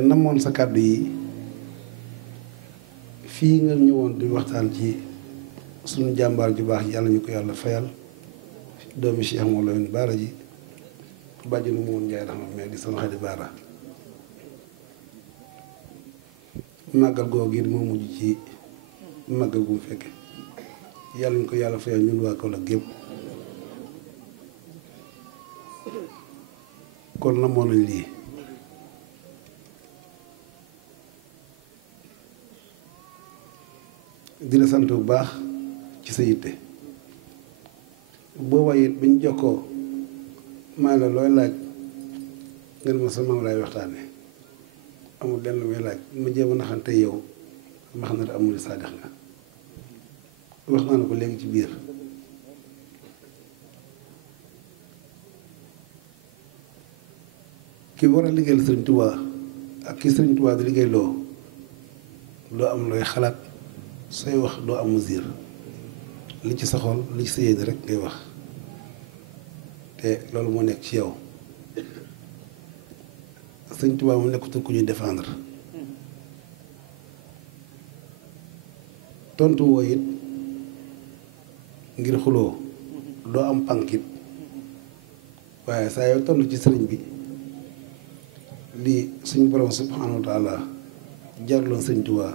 namoon sa kàddu yi fii nga ñëwoon di waxtaan ci suñu jàmbaar ju baax yàlla ñu ko yàlla fayal doomi Cheikh moo Lamine Bara ji bàjjenu mu woon Njaay Rahma mais di sama xarit Bara màggal googu it moo mujj ci màggal gu mu fekke yàlla ñu ko yàlla fayal ñun waa Kaolack gépp kon namoon nañ lii di la sant bu baax ci sa yitte booba it biñ jokkoo maa la looy laaj ngeen ma sama laay waxtaane amul lenn lu may laaj ma jéem a naxante yow ma xam ne amul saadix nga wax naa ne ko léegi ci biir ki war a liggéeyal Sëriñ Tuubaa ak ki Sëriñ Tuubaa di liggéey loo am looy xalaat sooy wax doo am mesure li ci sa xol li ci sa yéene rek ngay wax te loolu moo nekk ci yow Sëriñ Tuubaa mu nekkutul ku ñuy défendre tontu woo it ngir xuloo doo am pànkit waaye saa yoo tontu ci sëriñ bi lii suñu borom subhanahu wa taala jarloon Sëriñ Tuubaa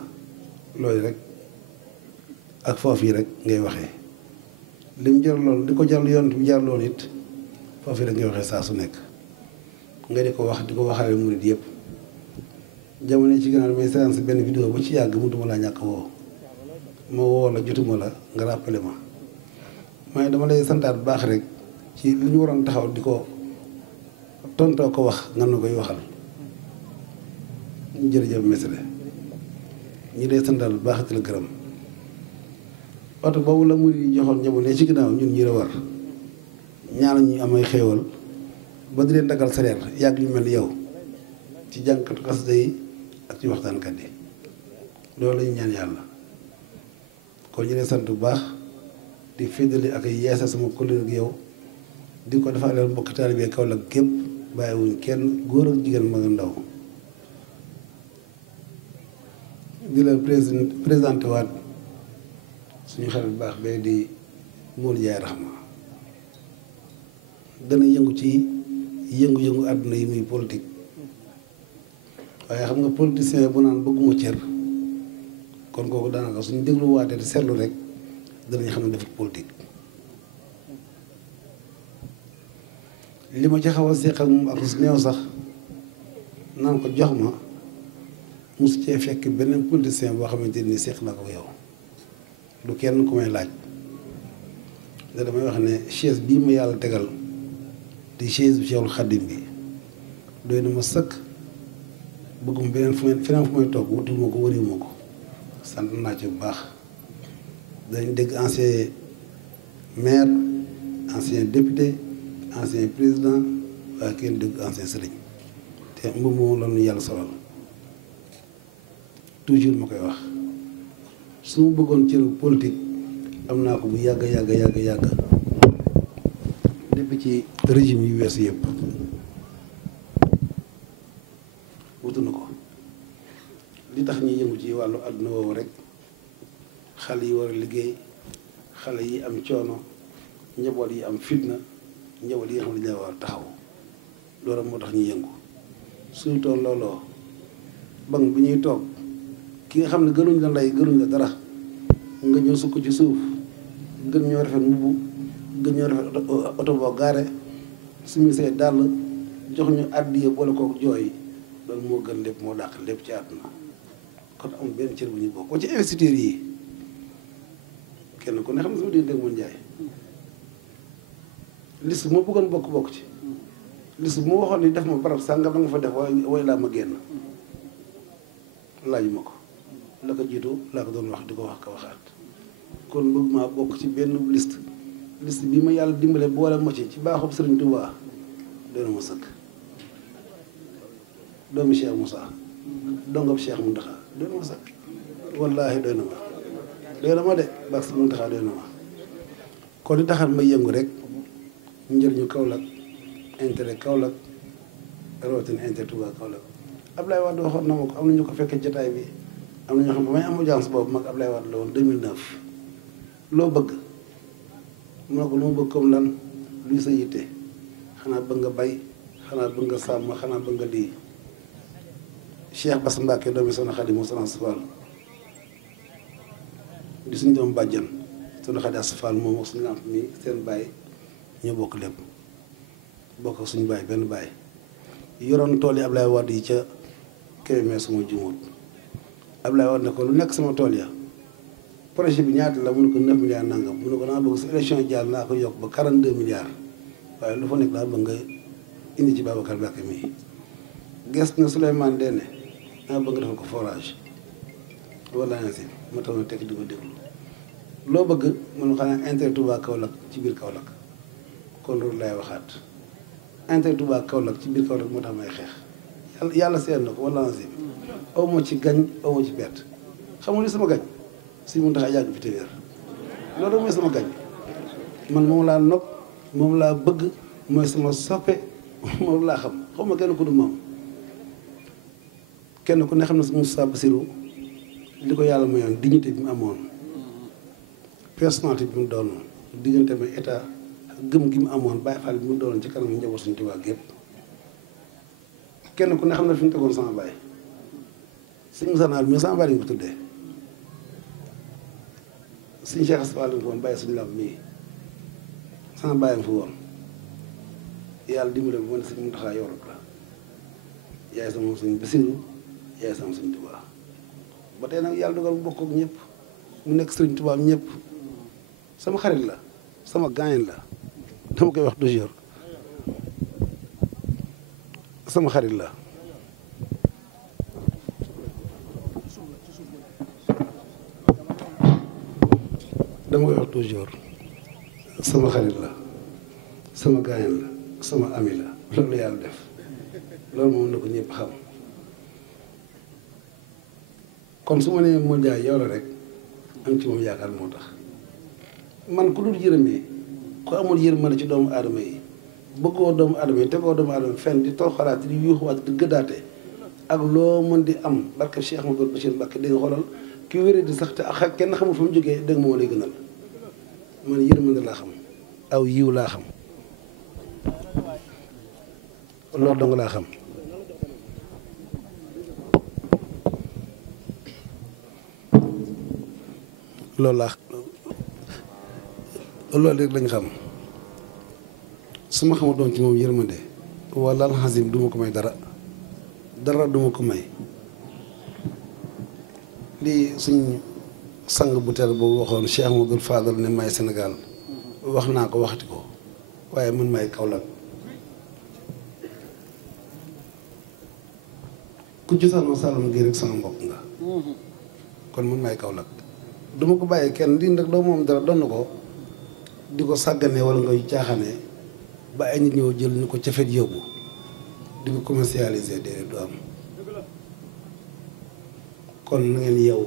loolu rek ak foofu yi rek ngay waxee lim jarloon di ko jarlu yoon bi jarloon it foofu yi rek ngay waxee saa su nekk nga di ko wax di ko waxaale murid yëpp jamono ci gannaaw may séance si benn vidéo ba ci yàgg mënutuma laa ñàkk woo ma woo la jotuma la nga rappelé ma mooy dama lay santaat bu baax rek ci li ñu waroon taxaw di ko tontoo ko wax nga na koy waxal jërëjëf mesele ñi lay santaat bu baax di la gërëm oto boobu la murid yi joxoon jamono ci gannaaw ñun ñi la war ñaana ñu amay xéewal ba di leen dagal sareer yàgg ñu mel ni yow ci jànkatu xasida yi ak ci waxtaankat yi loolu lañu ñaan yàlla kon ñu lay sant bu baax di féddali ak yeesa sama kóllëre ak yow di ko defaaleel mbokki taalibe Kaolack gépp bàyyiwuñ kenn góor ak jigéen mag ak ndaw di la présenté waat suñu xarit bu baax bee di Mour Njaay Rahma dana yëngu ci yëngu-yëngu àdduna yi muy politique waaye xam nga politicien bu naan bëgguma cër kon kooku daanaka suñu dégluwaatee di seetlu rek danañ xam ne defut politique li ma ci xaw a seq ak moom ak su néew sax naan ko jox ma mosu cee fekk beneen politicien boo xamante ni seq na ko yow du kenn ku may laaj da damay wax ne chaise bii ma yàlla tegal di chaise bu Cheikhul Khadim bi doy na ma sëkk bëggum beneen feneen fu may toog wutiwuma ko wariwuma ko sant naa ci bu baax dañ dégg ancien maire ancien député ancien président waaye kenn dégg ancien sëriñ te mbubb moom la ñu yàlla solal toujours ma koy wax su ma bëggoon cëru politique am naa ko bu yàgg depuis ci régime yu weesu yëpp wutu na ko li tax ñuy yëngu ci wàllu àdduna woowu rek xale yi war a liggéey xale yi am coono njaboot yi am fitna njaboot yi nga xam ne dañoo war a taxaw loolu moo tax ñuy yëngu suñu tool looloo bank bi ñuy toog ki nga xam ne gënuñ la ndey gënuñ la dara nga ñëw sukk ci suuf gën ñoo rafet mbubb gën ñoo rafet oto boo gaare suñu see dàll jox ñu àddiya boole kook jooy loolu moo gën lépp moo dàq lépp ci àdduna kon amul benn cër bu ñu bokk ko ci investisseurs yi kenn ku ne xam ne sama diggante ak Mour Njaay liste bu ma bëggoon bokk ci liste bu ma waxoon ni def ma barab sàngam da nga fa def way laa ma génn laaju ma ko la ko jiitu laa ko doon wax di ko wax ko waxaat kon bëgg maa bokk ci benn liste bi ma yàlla dimbale boole ma ci baaxub Sëriñ Tuubaa doy na ma sëkk doomu Cheikh Moussa dongam Cheikh Mountakha doy na ma sëkk wallaahi doy na ma de baax Sëriñ Mountakha doy na ma kon li taxal may yëngu rek njëriñu Kaolack intérêt Kaolack rawatina intérêt Touba Kaolack Ablaye Wade waxoon na ma ko am na ñu ko fekkee jotaay bi am na ñoo xam ne ba may am audience boobu mag Ablaye Wade la woon 2009 loo bëgg mu ne ko lu ma bëgg comme lan luy sa yitte xanaa bëgg nga bay xanaa bëgg nga sàmm xanaa bëgg nga lii Cheikh Bass Mbacké doomi Soxna Xadi moom Soxna Asfal di suñu doom bàjjan Soxna Xadi Asfal moom ak suñu lamp mi seen baay ñoo bokk lépp bokk suñu baay benn baay yoroon tool yi Ablaye Wade yi ca Kébémer suma jumut Ablaye Wade ne ko lu nekk sama tool ya projet bi ñaata la mu ne ko 9 milliards nangam mu ne ko naa bëgg su élection jàll naa ko yokk ba 42 milliards waaye lu fa nekk daa bëgg nga indi ci Babacar Mbacké mii ges na Souleymane Ndéné naa bëgg nga defal ko forage wala na si ma taw na tekk di ko déglu loo bëgg mun xanaa intérêt Touba Kaolack ci biir Kaolack kon loolu lay waxaat intérêt Touba Kaolack ci biir Kaolack moo tax may xeex yàlla seen na ko wala na si aw ma ci gañ aw ma ci bett xamul li sama gañ si mun tax a yàgg fi te wér loolu rek mooy sama gañ man moom laa nopp moom laa bëgg mooy sama soppe moom laa xam xaw ma kenn ku du moom kenn ku ne xam ne si Moussa Bassirou li ko yàlla mayoon dignité bi mu amoon personnalité bi mu doonoon diggante ma état gëm gi mu amoon bàyyi faal bi mu doonoon ci kanam njaboot suñu tubaab gépp kenn ku ne xam ne fi ñu tegoon sama baay suñu sanaal mi sama baay lañu ko tuddee suñu Cheikh Asfal lañu ko woon bàyyi suñu lam mii sama bàyyam fa woon yàlla dimbale bi ma ne suñu Muntaxa yorut la yaay sama suñu Basiru yaay sama suñu Tuubaa ba tey nag yàlla dogal bu bokk ak ñëpp mu nekk sëriñ Tuubaa ñëpp sama xarit la sama gaañ la dama koy wax toujours sama xarit la dama koy wax toujours sama xarit la sama gaañ la sama ami la loolu la yàlla def loolu moom na ko ñëpp xam kon su ma nee moo jaay yow la rek am ci moom yaakaar moo tax man ku dul yërëmee ku amul yërmande ci doomu aadama yi bëggoo doomu aadama yi tegoo doomu aadama fenn di toroxalaat di yuuxuwaat di gëddaate ak loo mën di am barke Cheikh Mamadou Bachir Mbacké di nga xoolal ki wéree di sax te ak kenn xamul fa mu jógee dégg moo lay gënal man yërmande laa xam aw yiw laa xam loolu dong laa xam loolu rek lañ xam su ma xamatoon ci moom yërmande wala alxasim duma ko may dara duma ko may lii suñ sang bu teel boobu waxoon Cheikh Amadou Fadal ne may Sénégal wax naa ko waxati ko waaye man may Kaolack ku cosaanoo Saalum gi rek sama mbokk nga kon man may Kaolack duma ko bàyyi kenn lii nag doo moom dara doon na ko di ko sàgganee wala ngay caaxanee ba ay nit ñëw jël ñu ko cafet yóbbu di ko commercialiser déedéet du am kon na ngeen yow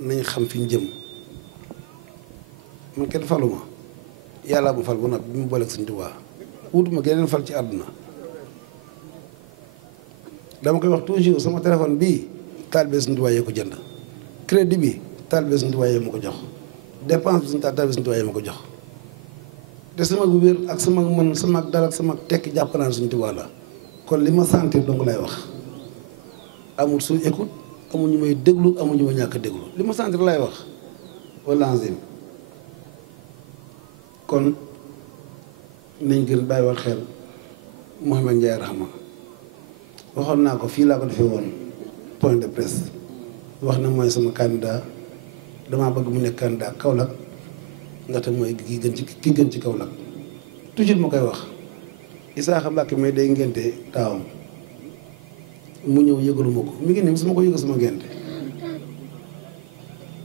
nañ xam fi ñu jëm man kenn faluma yàlla mu fal ba noppi bi mu booleeg Sëñ Tuubaa wutuma geneen fal ci àdduna dama koy wax toujours sama téléphone bii taalibe Sëñ Tuubaa yee ko jënd crédit bi taalibe Sëñ Tuubaa yee ma ko jox dépense bi suñu taalibe Sëñ Tuubaa yee ma ko jox te sama wér ak sama mën sama dal ak sama tekki jàpp naa Sëñ Tuubaa la kon li ma sentir donc lay wax amul suñu écoute amul ñu may déglu amul ñu may ñàkk a déglu li ma sentir lay wax wala enzim kon nañ gën bàyyi wax xel Mouhamed Ndiaye Rahma waxoon naa ko fii laa ko defee woon point de presse wax na mooy sama candidat damaa bëgg mu nekk candidat Kaolack ndaxte mooy ki gën ci Kaolack toujours ma koy wax Isaaxa Mbàkke may day ngénte taawam mu ñëw yëgaluma ko mi ngi ne su ma ko yëgal sama ngénte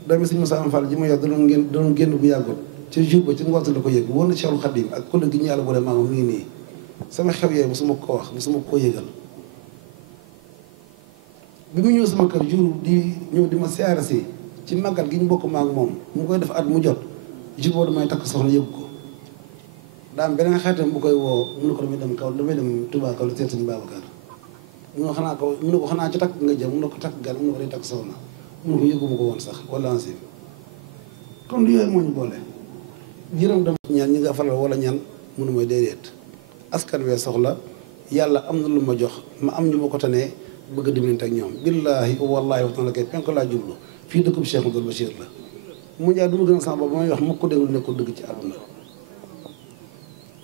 doomi Sëñ Moussa Fall ji ma yor doon génn bu yàggul ci jour ba ci ngoon la ko yëg woon na Cheikhul Khadim ak kuréel gi ñu yàlla boole maa mi ngi nii sama xew yooyu mosuma ko wax mosuma ko yëgal bi mu ñëw sama kër jour di ñëw di ma siyaare si ci màggal gi ñu bokk maa ngi moom mu koy def at mu jot jour boobu damay takk soxna yëgu ko daam beneen xaritam bu koy woo mu ne ko damay dem kaw damay dem Touba kaw la seet Sëñ Babacar mu ne xanaa ko mu ne ko xanaa ci takk nga jëm mu ne ko takk gan mu ne ko day takk soxna mu ne ko yëguma ko woon sax wala ansi kon lu yooyu moo ñu boole jërëm dama ñaan ñi nga faral wala ñaan mënu ma déedéet askan wee soxla yàlla am na lu ma jox ma am ñu ma ko tanee bëgg a dimbalante ak ñoom billaahi wallaahi waxtaan la kay penk laa jublu fii dëkkub Cheikh Mouhamadoul Bachir la mu njaay du ma gën a sama bopp ba may wax ma ko déglu nekkul dëgg ci àdduna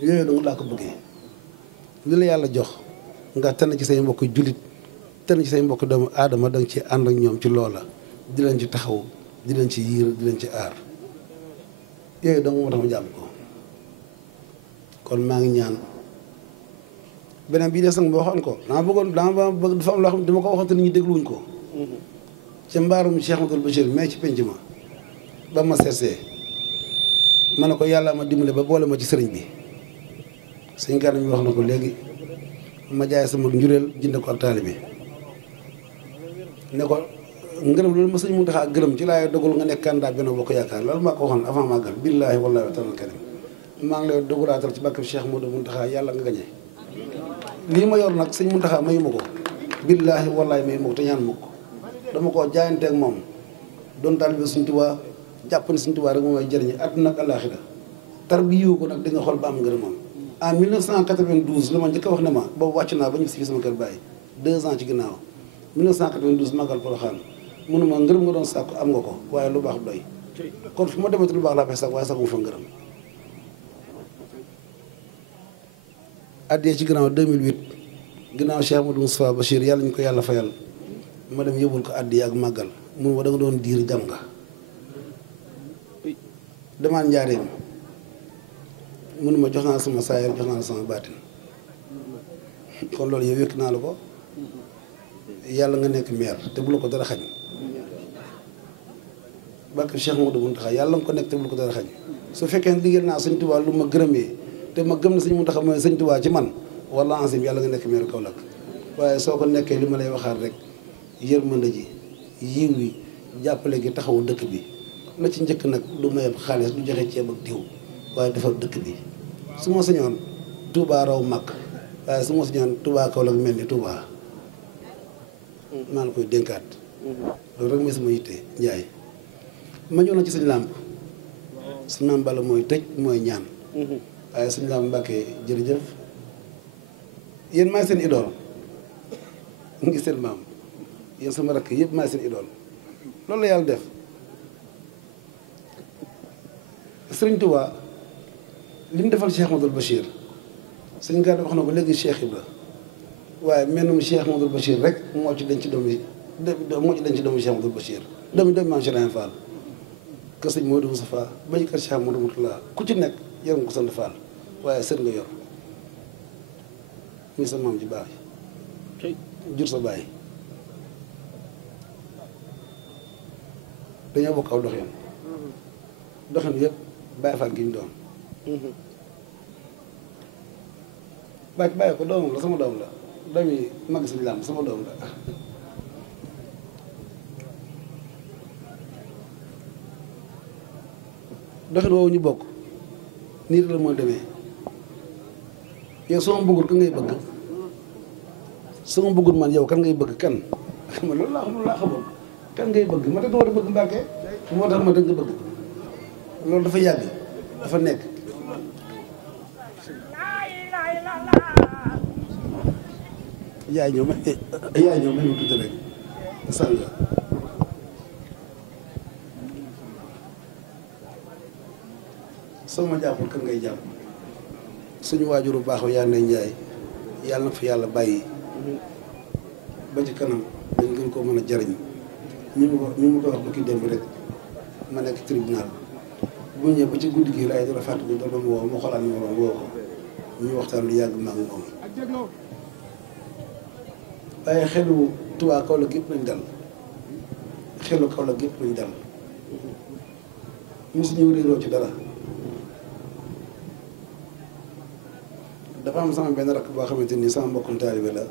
yooyu danga laa ko bëggee li la yàlla jox nga tànn ci say mbokk jullit tànn ci say mbokk doomu aadama da nga ci ànd ak ñoom ci loola di leen ci taxaw di leen ci yiir di leen ci aar yooyu danga moo tax ma jàpp ko kon maa ngi ñaan beneen bii de sang ba waxoon ko dama bëgg dafa am loo xam ne dama ko waxoon te nit ñi dégluwuñ ko ca mbaarum Cheikh Mouhamadoul Bachir mais ci penc ma ba ma seetsee ma ne ko yàlla ma dimbale ba boole ma ci sëriñ bi sëñ Gana mi wax na ko léegi ma jaay sama njureel jënd ko ak taalibe ne ko ngërëm loolu ma sëñ Muntaxa gërëm ci laay dogal nga nekk candidat Benno Bokk Yaakaar loolu maa ko waxoon avant màggal billaahi wallaahi wa taala karim maa ngi lay dogalaatal ci bàkkab Cheikh Modou Muntaxa yàlla nga gañe lii ma yor nag sëñ Muntaxa mayu ma ko billaahi wallaahi mayu ma ko te ñaan ma ko dama koo jaayanteeg moom doon taalibe Sëñ Tuubaa jàpp ne Sëñ Tuubaa rek moom mooy jëriñi àdduna ak àllaaxira tar bi yiwu ko nag di nga xool ba am ngërëmam en 1992 la ma njëkk a wax ne ma boobu wàcc naa ba ñu si sama kër bàyyi 2 ans ci ginnaaw 1992 màggal Porokhane mënuma ngërëm nga doon sàkku am nga ko waaye lu baax doy kon fu ma demee lu baax laa fay sàkk waaye sàkku fa ngërëm addee ci ginnaaw 2008 ginnaaw Cheikh Modou Moustapha Bachir yàlla ñu ko yàlla fayal ma dem yóbbul ko addee ak màggal mun ma da nga doon diir jam nga demaan njaareem mun ma jox naa sama saayir jox naa sama baatin kon loolu yow wékk naa la ko yàlla nga nekk maire te bu la ko dara xañ barke Cheikh Modou Mountakha yàlla nga ko nekk te bu la ko dara xañ su fekkee ne liggéey naa Sëñ Tuubaa lu ma gërëmee te ma gëm na Sëñ Mountakha mooy Sëñ Tuubaa ci man wala ansim yàlla nga nekk maire Kaolack waaye soo ko nekkee li ma lay waxaat rek yërmande ji yiw wi jàppale gi taxawu dëkk bi la ci njëkk nag du mayeb xaalis du joxe ceeb ak diw waaye defar dëkk bi su ma sañoon Touba raw mag waaye su ma sañoon Touba Kaolack mel ni Touba maa ngi koy dénkaat loolu rek mooy sama yitte njaay ma ñëw na ci sëñ làmp sëñ maam Balla mooy tëj mooy ñaan waaye sëñ làmp Mbàkke jërëjëf yéen maay seen idole ngi seen maam yéen sama rakk yëpp maay seen idole loolu la yàlla def sëriñ Touba li mu defal Cheikh Mouhamadoul Bachir sëñ Gana wax na ko léegi Cheikh Ibra waaye mennum Cheikh Mouhamadoul Bachir rek moo ci denc doomu Cheikh Mouhamadoul Bachir doomu maam Cheikh Ibra Fall kër sëñ Modou Moustapha ba ci kër Cheikh Modou Moutalla ku ci nekk yor nga ko sant Fall waaye sër nga yor muy sa maam ji baax jur sa baay dañoo bokk aw doxin doxin yëpp Baay Faal gi ñu doon bàyyi ko doomam la sama doom la doom yi mag suñu làmb sama doom la doxin woowu ñu bokk nii la moo demee yow soo ma bëggul kan ngay bëgg soo ma bëggul man yow kan ngay bëgg kan xam nga loolu laa xamoon kan ngay bëgg ma dëgg war a bëgg Mbàkke moo tax ma dëgg bëgg loolu dafa yàgg dafa nekk yaay ñëw ma tuuti rek sànga soo ma jàppul kan ngay jàpp suñu waajuru baax yaa ne njaay yàlla na fa yàlla bàyyi ba ci kanam dañ gën ko mën a jariñ ñu mu ko wax ba ki démb rek ma nekk tribunal bu ñëwee ba ci guddi gi laay dara fàttali dara ma woo ma xoolaat numéro woo ko ñu waxtaan lu yàgg ma ak moom waaye xelu Touba Kaolack gépp lañ dal xelu Kaolack gépp lañ dal mosu ñëw réeroo ci dara dafa am sama benn rakk boo xamante ni sama mbokkum taalibe la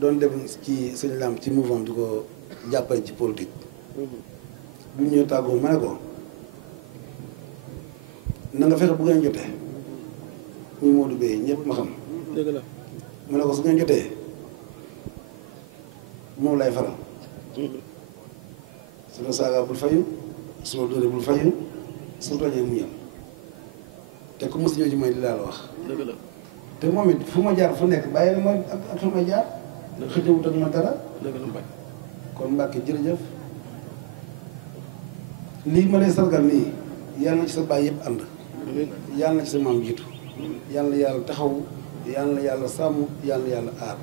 doon dem ci sëñ Lam ci mouvement di ko jàppale ci politique bu ñu ñëw tàggoo ma ne ko na nga fexe bu ngeen jotee muy Modou Bey ñëpp ma xam. dëgg la mu ne ko su ngeen jotee moom lay faral su la saaga bul fayu su la dóoree bul fayu su tooñee mu ñëw te ku mos ñëw ci mooy li laa la wax. dëgg la. te moom it fu ma jaar fu nekk bàyyi na ma ak fu ma jaar. xëjëwut ak ma dara. dëgg la Mbacke. kon Mbacke jërëjëf lii ma lay sargal nii yàlla na ci sa baay yëpp ànd. yàlla na ci sa maam jiitu. yàlla na yàlla taxaw yàlla na yàlla sàmm yàlla na yàlla aar.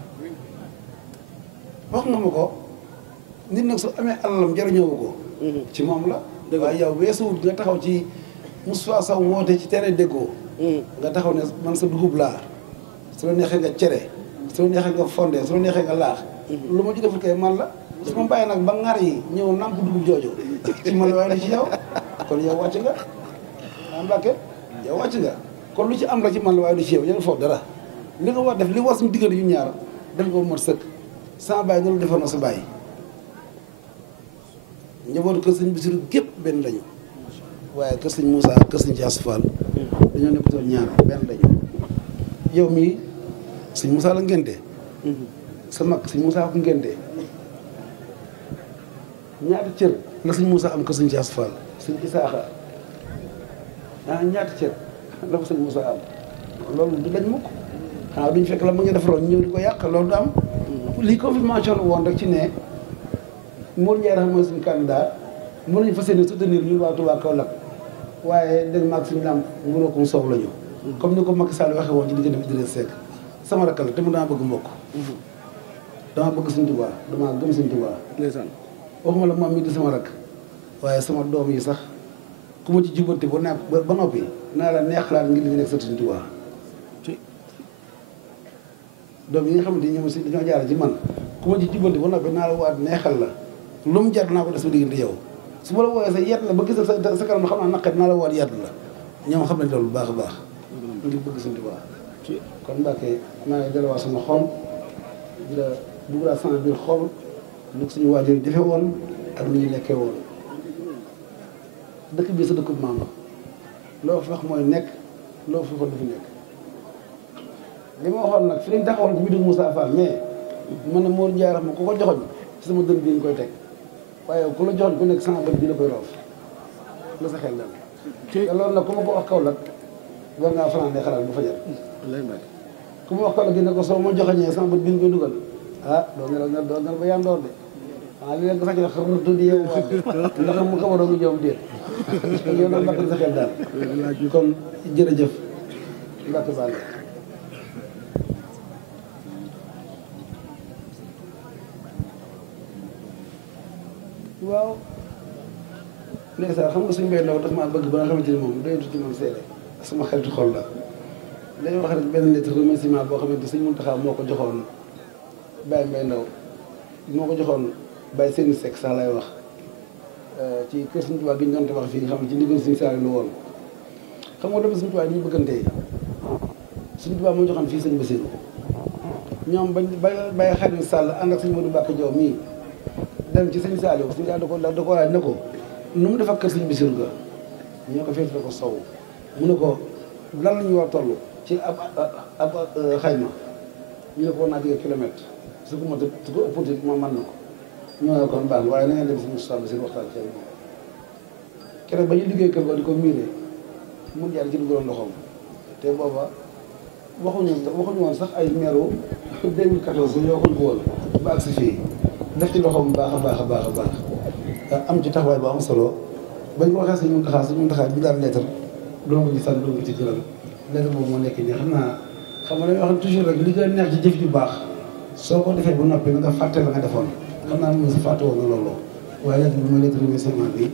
wax nga ma ko nit nag su amee alalam jariñoo ko. ci moom la. waaye yow weesuwut nga taxaw ci Moustapha Sow woote ci tere déggoo. nga taxaw ne man sa dugub laa su la neexee nga cere su la neexee nga fondé su la neexee nga laax. lu ma ci deful kay man la. su ma bàyyi nag ba ŋar yi ñëw namp dugub jooju ci man la waaye du ci yow kon yow wàcc nga ah Mbacke yow wàcc nga kon lu ci am la ci man la waaye du ci yow yow foofu dara li nga war def li war suñu diggante ñu ñaar def nga mat sëkk sama bàyyi noonu defoon na sa bàyyi njabootu kër sëñ Bisiru gépp benn lañu waaye kër sëñ Moussa kër sëñ Dias Fall dañoo nekkutoon ñaar benn lañu yow mii sëñ Moussa la ngénte sa mag sëñ Moussa ko ngénte ñaata cër la sëñ Moussa am kër sëñ Dias Fall sëñ Isaaxa ñaata cër la ko sëñ Moussa am loolu du dañ mukk xanaa duñ fekk la ma ngi defaroon ñëw di ko yàq loolu du am lii confirmation la woon rek ci ne Mor Ndiaye rax mooy suñu candidat mën nañu fas yéene soutenir ñun waa Touba Kaolack waaye dañ maag suñu lam nguroo ko soow la ñu comme ni ko Macky Sall waxee woon ci diggante Idrissa Seck sama rakk la te mu dama bëgg mbokk dama bëgg suñu Touba dama gëm suñu Touba ndeysaan waxuma la moom mi di sama rakk waaye sama doom yi sax ku ma ci jubbanti ba nekk ba noppi naa la neex xalaat ngir li nekk sa suñu Touba doom yi nga xamante ni ñoom si dañoo jaar ci man ku ma ci jubbanti ba noppi naa la waat neexal la lu mu jar naa ko def sa diggante yow su ma la wooyee sa yet la ba gisal sa kanam xam naa naqet naa la waat yet la ñoom xam nañ loolu bu baax a baax ngir bëgg suñu Tuubaa kon Mbacke maa ngi delluwaat sama xol di la dugalaat sama biir xol lu ko suñu waajur defe woon ak lu ñu nekkee woon dëkk bii sa dëkk bu maam la loo fi wax mooy nekk loo fi waxoon du fi nekk li ma waxoon nag fi lañ taxawoon ko bidu Moussa Fall mais man ne Mor Ndiaye ma ku ko joxoñ ci sama dën bi nga koy teg waaye ku la joxoñ ku nekk sama bët bi la koy roof la sa xel dal te loolu nag ku ma ko wax kaw nag war ngaa fanaan de xalaat bu fajar ku ma wax kaw nag gi ne ko soo ma joxoñee sama bët bi nga koy dugal ah doo nelaw ba yandoor de li leen ko sax xam na tuddi yow ndax mu kabaroo ngi joom déet yow nag Mbacke sa xel daal kon jërëjëf Mbacke Balla waaw ndeysaan xam nga suñu mbay ndaw daf maa bëgg ba nga xamante ni moom doyatu ci man seede sama xaritu xol la dañuy wax rek benn lettre remerciement boo xamante Sëñ Muntaxa moo ko joxoon Baye Mbay Ndaw moo ko joxoon Baye Seyni Seck sax lay wax ci kër Sëñ Tuubaa gi ñu doon tabax fii nga xam ne ci ndigal Sëñ Saaliw lu woon xam nga dafa Sëñ Tuubaa ñu bëggantee Sëñ Tuubaa moo joxoon fii Sëñ Basiru ñoom bañ Baye Xadim Sall ànd ak Sëñ Modou Mbacke Diaw mii dem ci Sëñ Saaliw Sëñ Saaliw da ko laaj ne ko nu mu def ak kër Sëñ Basiru ga ñoo ko féetale ko sow mu ne ko lan la ñu war a toll ci ab xayma ñu ne ko war naa jógee kilomètre su ko mot su ko ëppati ma mën na ko ñu ne kon baax waaye na ngeen dem si Moustapha Basiru waxtaan xëy moom keroog ba ñu liggéey kër ga di ko miine mun jaar ci dugaloon loxoom te booba waxuñu woon sax ay meeru 2014 ñoo waxuñu ko woon ba agsi fii def ci loxoom baax a baax a baax a baax am ci taxawaay bu am solo bañ ko waxee Sëñ Muntaxa bi daal lettre doo ko ci sant doo ko ci gërëm lettre boobu moo nekk nii xam nga dañuy wax toujours rek li gën a neex ci jëf ju baax soo ko defee ba noppi nga fàtte la nga defoon xam naa moom si fàtte woon na loolu waaye lettre bi mooy lettre remerciement bi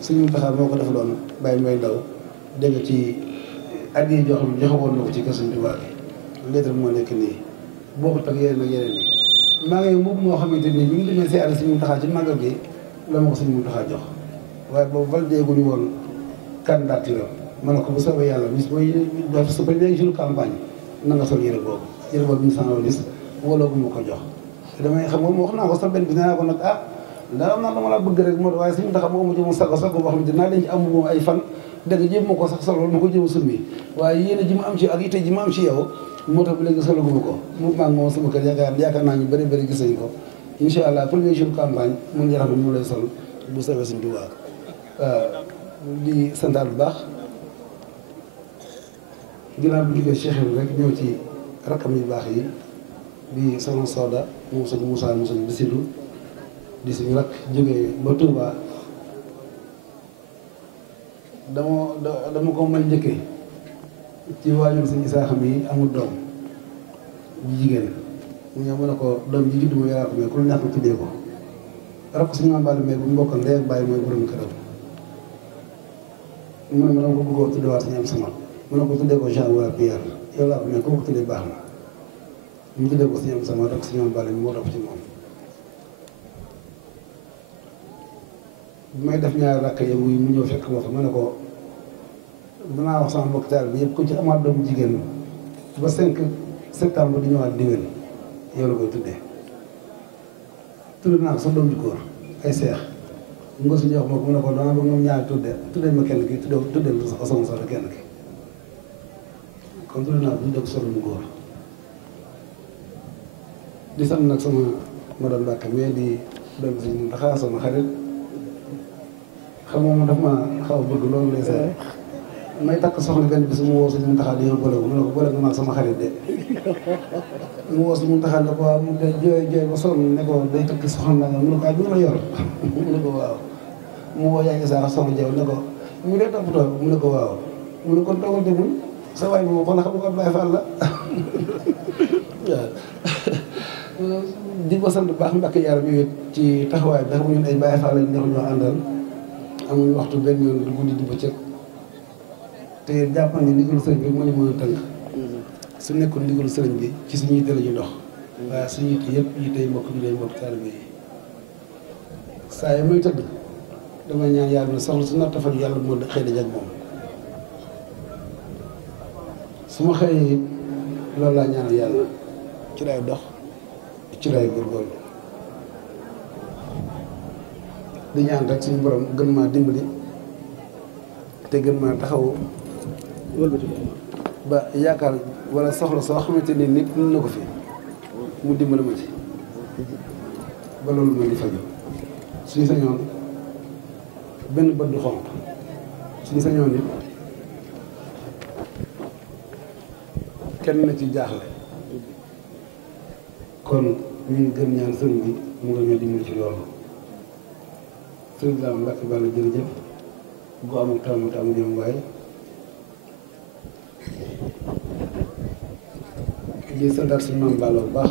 Sëñ Muntaxa moo ko defaloon Baye Mbaye Ndaw dégg nga ci at yi joxe woon na ko ci kër Sëñ Tuubaa bi lettre bi moo nekk nii bokkut ak yeneen ak yeneen yi maa ngi mbubb moo xamante ni ñu ngi demee siyaare Sëñ Muntaxa ci màggal gi la ma ko Sëñ Muntaxa jox waaye boobu validé guñu woon candidature ma ne ko bu soobee yàlla bis booy def sa premier jour campagne na nga sol yére boobu ñu sanoo lis wala bu ma ko jox te damay xam nga wax naa ko sax benn bi nee naa ko nag daa am naa dama laa bëgg rek moo waaye Sëñ Muntaxa moo ma ci moom sago boo xam ne naa leen ci am moom ay fan dégg nga jéem ma ko sax sol wala ma ko jéem a summi waaye yéen ji ma am ci ak ite ji ma am ci yow moo tax ba léegi solaguma ko mu maag moom sama kër yaakaar naa ñu bëri gis nañ ko incha allah premier jour campagne mun nga xam ne mu lay sol bu sawee suñ Tuubaa di santaat bu baax ginnaaw bu jógee Cheikh rek ñëw ci rakkam yu baax yi di soxna Soda moom sëñ Moussa mu sëñ Bassirou di suñu rakk jógee ba Touba dama ko may njëkkee ci waajur suñu Isaaxa mi amul doom ji jigéen mu ñëw mën a ko doom ji juddu ma yaraa ko mais ku la neex ko tuddee ko rakk suñu maam Balla mais bu mbokkal ndey ak bàyyi mooy borom këram mu ne ma dama ko bëggoo tuddewaat suñu am sama mu ne ko tuddee ko Jean wala Pierre yow laa ko mais ku ko tuddee baax na ñu tuddee ko suñu am sama rakk suñu maam Balla mi moo topp ci moom bi may def ñaari rakk yi mu ñëw fekk ma fa ma ne ko danaa wax sama mbokk taal bi yëpp ku ci amaat doomu jigéen ba 5 septembre di ñëwaat diwén yow la koy tuddee tudd naa ko sa doom ju góor ay seex mu nga suñu wax ma ko mu ne ko dama bëgg moom ñaari tuddee ma kenn ki tuddee ma sama soxla kenn ki kon tudd naa ko ñu dëkk solo mu góor di sant nag sama madame Mbacke mais di doom si mu taxaa sama xarit xam moom daf ma xaw a bëgg loolu lay seet may takk soxna benn bi su mu woo si mu taxaa di yow boole ko mu ne ko boole nga maag sama xarit de mu woo si mu taxaa ne ko waaw mu de jooy ba sonn ne ko day takk soxna nga mu ne ko ay bi nga la yor mu ne ko waaw mu woo yaa ngi saa soxna jaw ne ko mu dee toppatoo mu ne ko waaw mu ne kon toogal te mun sa waay bi moom kon xam nga ko Baye Fall la waaw di ko sant baax Mbacke yaram yi ci taxawaay bi ndax ñun ay Baye Fall lañ neex ñoo àndal amuñu waxtu benn yoon du guddi di bëccëg te jàpp nañu ndigalu sëriñ bi moo ñu mën a tënk su nekkul ndigalu sëriñ bi ci suñu yitte la ñuy dox waaye suñu yitte yëpp yittey mbokk ñu lay mbokk taalibe yi saa yi muy tëdd damay ñaan yàlla ne soxla su natta fan yàlla moo xëy da jag moom su ma xëyee it loolu laa ñaanal yàlla ci lay dox ci lay góorgóorlu di ñaan rek suñu borom gën maa dimbali te gën maa taxawu ba yaakaar wala soxla soo xamante ni nit mën na ko fi mu dimbali ma ci ba loolu ma di faju suñu sañoon benn bët du xonq suñu sañoon nit kenn na ci jaaxle kon ñu ngi gën ñaan sëriñ bi mu nga ñoo dimbali ci loolu sëriñ bi am Mbacke Balla jërëjëf bu amul tàmm tàmm ñoom waaye di santaat suñu maam Balla bu baax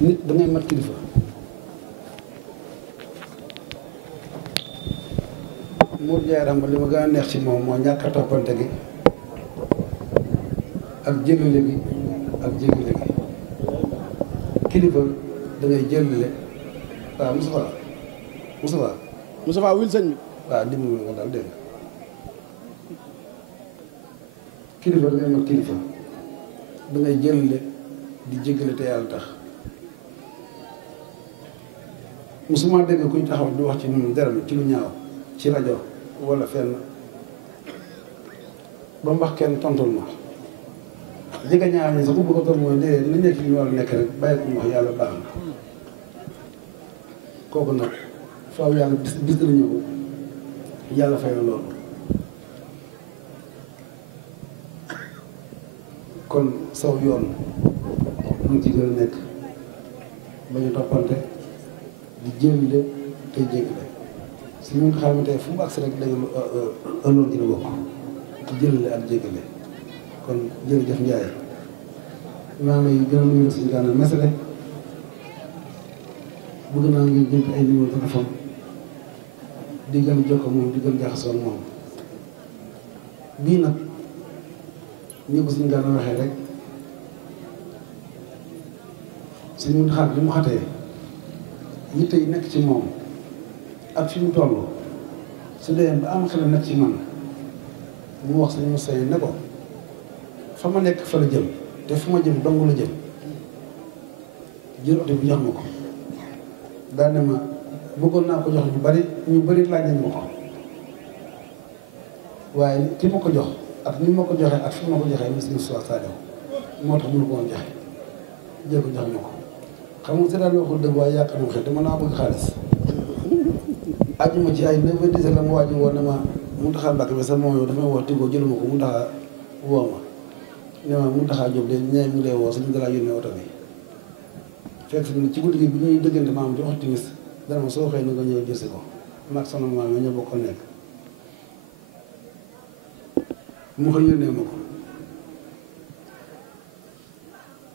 nit dangay mat kilifa Mour Ndiaye xam nga li ma gën a neex ci moom moo ñàkk a toppante gi ak jëlale gi ak jëlale gi kilifa dangay jëlale waaw Moustapha wil sëñ bi waaw dimbali nga daal dégg nga kilifa dangay mat kilifa dangay jëlale di jéggale te yàlla tax musuma dégg kuy taxaw di wax ci ñun dara ci lu ñaaw ci rajo wala fenn ba mbax kenn tontul ma jega ñaaw ñi sax ku bëgg a toll mooy déedéet na nekk li ñu war a nekk rek bàyyi ko mu wax yàlla baax na kooku nag faaw yàlla bis dana ñëw yàlla fay na loolu kon saw yoon mu ngi ci gën a nekk ba ñu toppante di jéemle tey jéggale su ñu nga xamante fu mu agsi rek dañu loolu ci la bokk ci jëlale ak jéggale kon jërëjëf Ndiaye maa ngi gën a nuyu suñu gànnaaw mesele bëgg naa ngi jënd ay numéro téléphone di gën jokkoo moom di gën jaxasoo ak moom bii nag ñu ko suñu gànnaaw waxee rek suñu xaat li mu xatee yitte yi nekk ci moom ak fi mu toll su dee ba am xel nekk ci man mu wax suñu say ne ko fa ma nekk fa la jëm te fu ma jëm dong la jëm jël oto bi jox ma ko daal ne ma bëggoon naa ko jox ñu bari laaj nañ ma ko waaye ki ma ko jox ak ni ma ko joxe ak fi ma ko joxe monsieur Moussa Sadio moo tax mënu ko woon joxe jéego jox ma ko xam nga si daal waxul dëgg waaye yàq na xel te mën naa bëgg xaalis ajuma ci ay 9h10 la ma waaj woon ne ma Mountakha Mbacké bi sax moom yow dafa may woo Tigo jëluma ko Mountakha woo ma ne ma Mountakha Diop de ñee ñu lay woo suñu dalaa yónnee oto bi fekk si ci guddi gi bi ñuy dëggante maam di wax timis dana ma soo xëy na nga ñëw jësi ko maag sama maam nga ñoo bokkoon nekk mu ko yónnee ma ko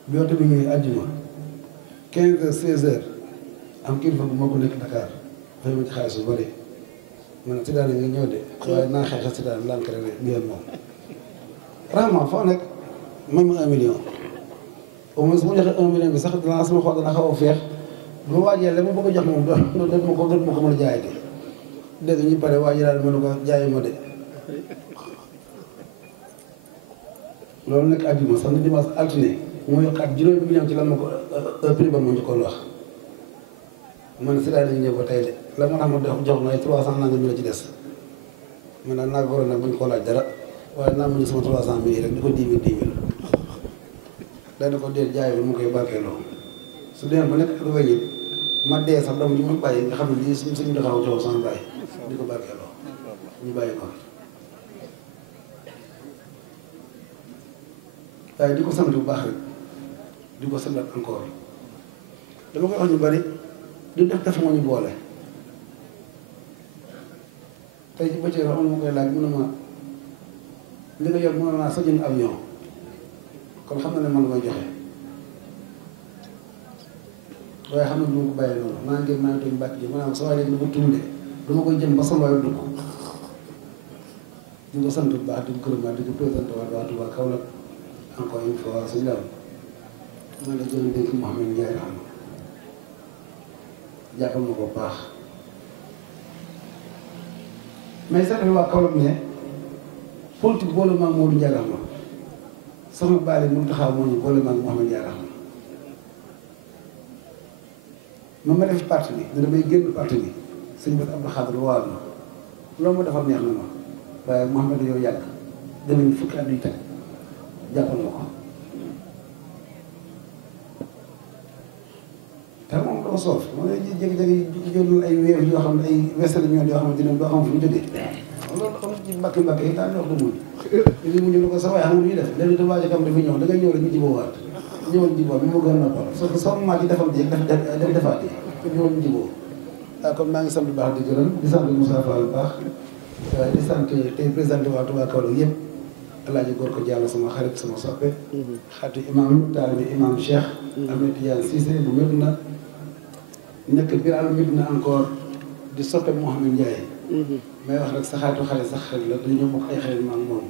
bi oto bi ñuy àjjuma 15h 16h am kilifa bu moo ko nekk Dakar fay ma ci xaalis bu bëri man si daal nga ñëw de waaye naa xeexal si daal lànk rek bi yoon moom vraiment foo nekk même 1 million au moins bu joxee 1 million bi sax dinaa sama xol dana xaw a feex bu waajee la ma bëgg a jox moom dootuma ko mën a jaayate dégg ñu pare waajee daal mënu ko jaayi ma de loolu nekk àjjuma sax na dimanche altine moo yokkaat juróomi million ci lan ma ko prix ba moo njëkkoon wax man si daal dañu ñëw ba tey de la ma tax ma jox mooy 300 nangam mi la ci des man daal naa ko waroon nag buñ ko laaj dara waaye naa ma ñu sama 300 mille rek di ko 10 000 dana ko dee jaay bi mu koy barkeeloo su demee ba nekk ak wéy it ma dee sax dama ji mu bàyyi nga xam ne lii suñu doxaw jox sama bàyyi di ko barkeeloo ñu bàyyi ko waaye di ko sant bu baax rek di ko santat encore dama koy wax ñu bari du def moo ñu boole tey ci bëccëg xam ma koy laaj mu ne ma li nga yor mën naa sa jënd avion kon xam na ne man la may joxe waaye xam na du ma ko bàyyi noonu maa ngi toog mbàkk ji maanaam sa waay léegi dafa tuude dama koy jëm ba sa waay dugg di ko sant bu baax di ko gërëm di ko présenté waat waa Touba Kaolack encore une fois suñu daal man la gën a dénk Mouhamed Ndiaye Rahma jàppal ma ko baax mais sax waa Kaolack ne politique boole maag Modou Ndiaye Rahma sama baale mun taxaw moo ñu boole maag Mouhamed Ndiaye Rahma ma def parti bi dina may génn parti bi sëñ Bass Abdou Khadre waal na loolu ma defal neex na ma waaye Mouhamed yow yàgg danañ fukki at yu teg jàppal ma ko te moom dafa soof moo lay jékki-jékki jël ay weer yoo xam ne ay western millions yoo xamante ne doo xam fu ñu jógee loolu xam ci mbàkk yi daan wax du muñ li mu ñu ko sa waay xam nga ñuy def léegi da waajo kam dafa ñëw da ngay ñëw rek ñu jiboowaat ñëwal jiboo bi moo gën a noppal parce que soo maa ci defal ji def defaat yi ñëwal ñu jiboo waaw comme maa ngi sant bu baax di gërëm di sant Moussa Fall bu baax di sant tey présenté waa Touba Kaolack yëpp Alaaji góor ko jàll sama xarit sama soppe xaritu imam taalibi imam Cheikh Ahmed Tidiane Cissé bu wér na nekk biir àll mit na encore di soppe Mouhamed Ndiaye may wax rek sa xaritu xale sax xarit la dañoo bokk ay xarit maam moom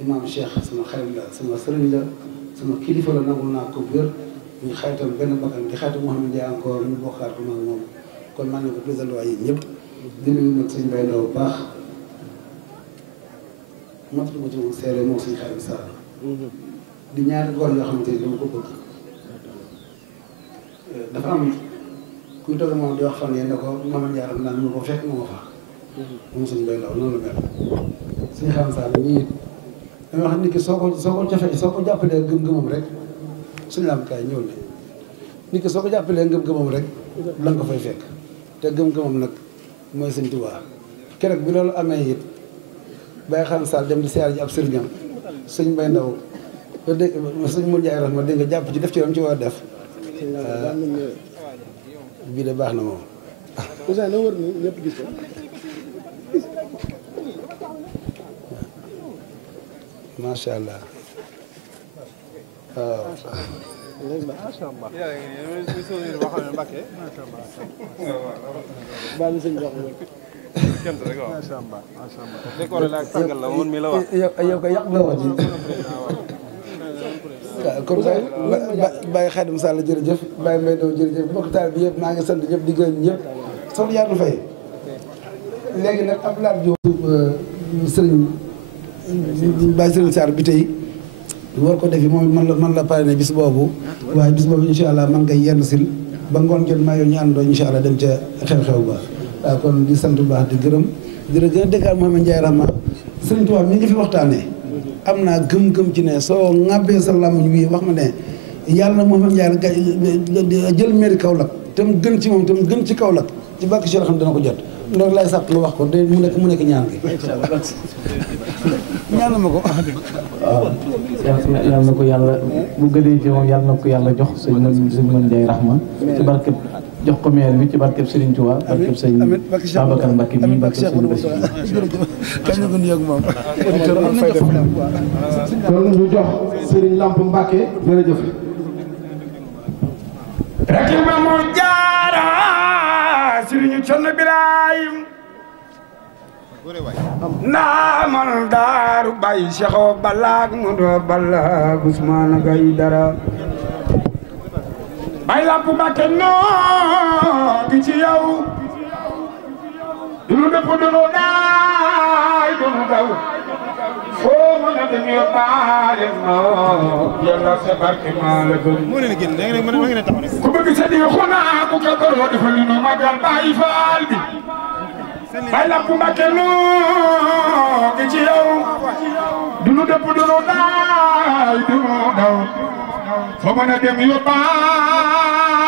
imam Cheikh sama xarit la sama sëriñ la sama kilifa la nangul naa ko wér ñu xaritam benn bakkan di xaritu Mouhamed Ndiaye encore ñu bokkaat ko maam moom kon maa ngi ko présenté waa yéen ñëpp di nuyu nag suñu bay ndaw bu baax mottu ma ci moom seere moom suñu xarit Sarr di ñaari góor yoo xamante ni dama ko bëgg dafa am kuy toog moom di wax fan yii ne ko Mouhamed Ndiaye Rahma naan ñu ko fekk nga fa moom suñu bay ndaw noonu la mel suñu xarit Sarr ñii dañoo wax nit ki soo ko jafee soo ko jàppalee gëm-gëmam rek suñu la am kaay ñëw ne nit ki soo ko jàppalee gëm-gëmam rek la nga ko fay fekk te gëm-gëmam nag mooy Sëñ Tuubaa keroog bi loolu amee it Baye Xam Sall dem di siyaar ji ab sëriñam sëñ Mbay Ndaw ba dégg sëñ Modou Ndiaye Rahma dégg nga jàpp ci def ci lam ci war a def bii de baax na moom Ousseyn na wër ni ñëpp gis ko macha allah waaw baal sëñ wax kent rek waaw macha allah décoré la ak tàngal la woon mi la wax yow ko yàq la wax ji waaw kon Baye Khadim Sall jërëjëf Baye Mbaye Ndaw jërëjëf mbokk taal bi yëpp maa ngi sant ñëpp di gërëm ñëpp soxna Yàlla Fay léegi nag Abdoulaye Diop sëriñ Baye Sëriñ Sarr bi tey war ko defi moom man la pare ne bis boobu waaye bis boobu incha allah man ngay yenn sil ba ngoon jot maa yow ñu àndoo incha allah dem ca xew-xew ba waaw kon di sant bu baax di gërëm di la gën a dëggaat Mouhamed Ndiaye Rahma Sëriñ Tuubaa mi ngi fi waxtaanee am naa gëm-gëm ci ne soo ŋàbbee sa làmmiñ bii wax ma ne yàlla Mouhamed Ndiaye jël mairie Kaolack te mu gën ci moom te mu gën ci Kaolack ci bàkk Cheikh xam dana ko jot loolu lay sàpp nga wax ko de mu nekk ñaan gi ñaan ma ko waaw yàlla na ko yàlla bu gënee ci moom yàlla na ko yàlla jox sëñ Mën Ndiaye Rahma ci barkeb jox ko maire bi ci barkeb Serigne Touba barkeb sëñ Babacar Mbacke mi barkeb sëñ kañ ko nuyu ak moom kon ñu jox Serigne Lamp Mbacke jërëjëf rek ma mo jaara Serigne Thierno Birahim naamal daaru bay Cheikh Balaag mu do Balaag Ousmane Gaye dara bay Lamp Mbacke noo gi ci yow dunu dëpp dunu daay dunu daw foo mën a dem yóbbaale ma yàlla sa barke maa la gën ku bëgg sa di xunaa ku ka goroo defal nu magal Baay Faal bi bay Lamp Mbacke noo gi ci yow dunu dëpp dunu daay dunu daw foo mën a dem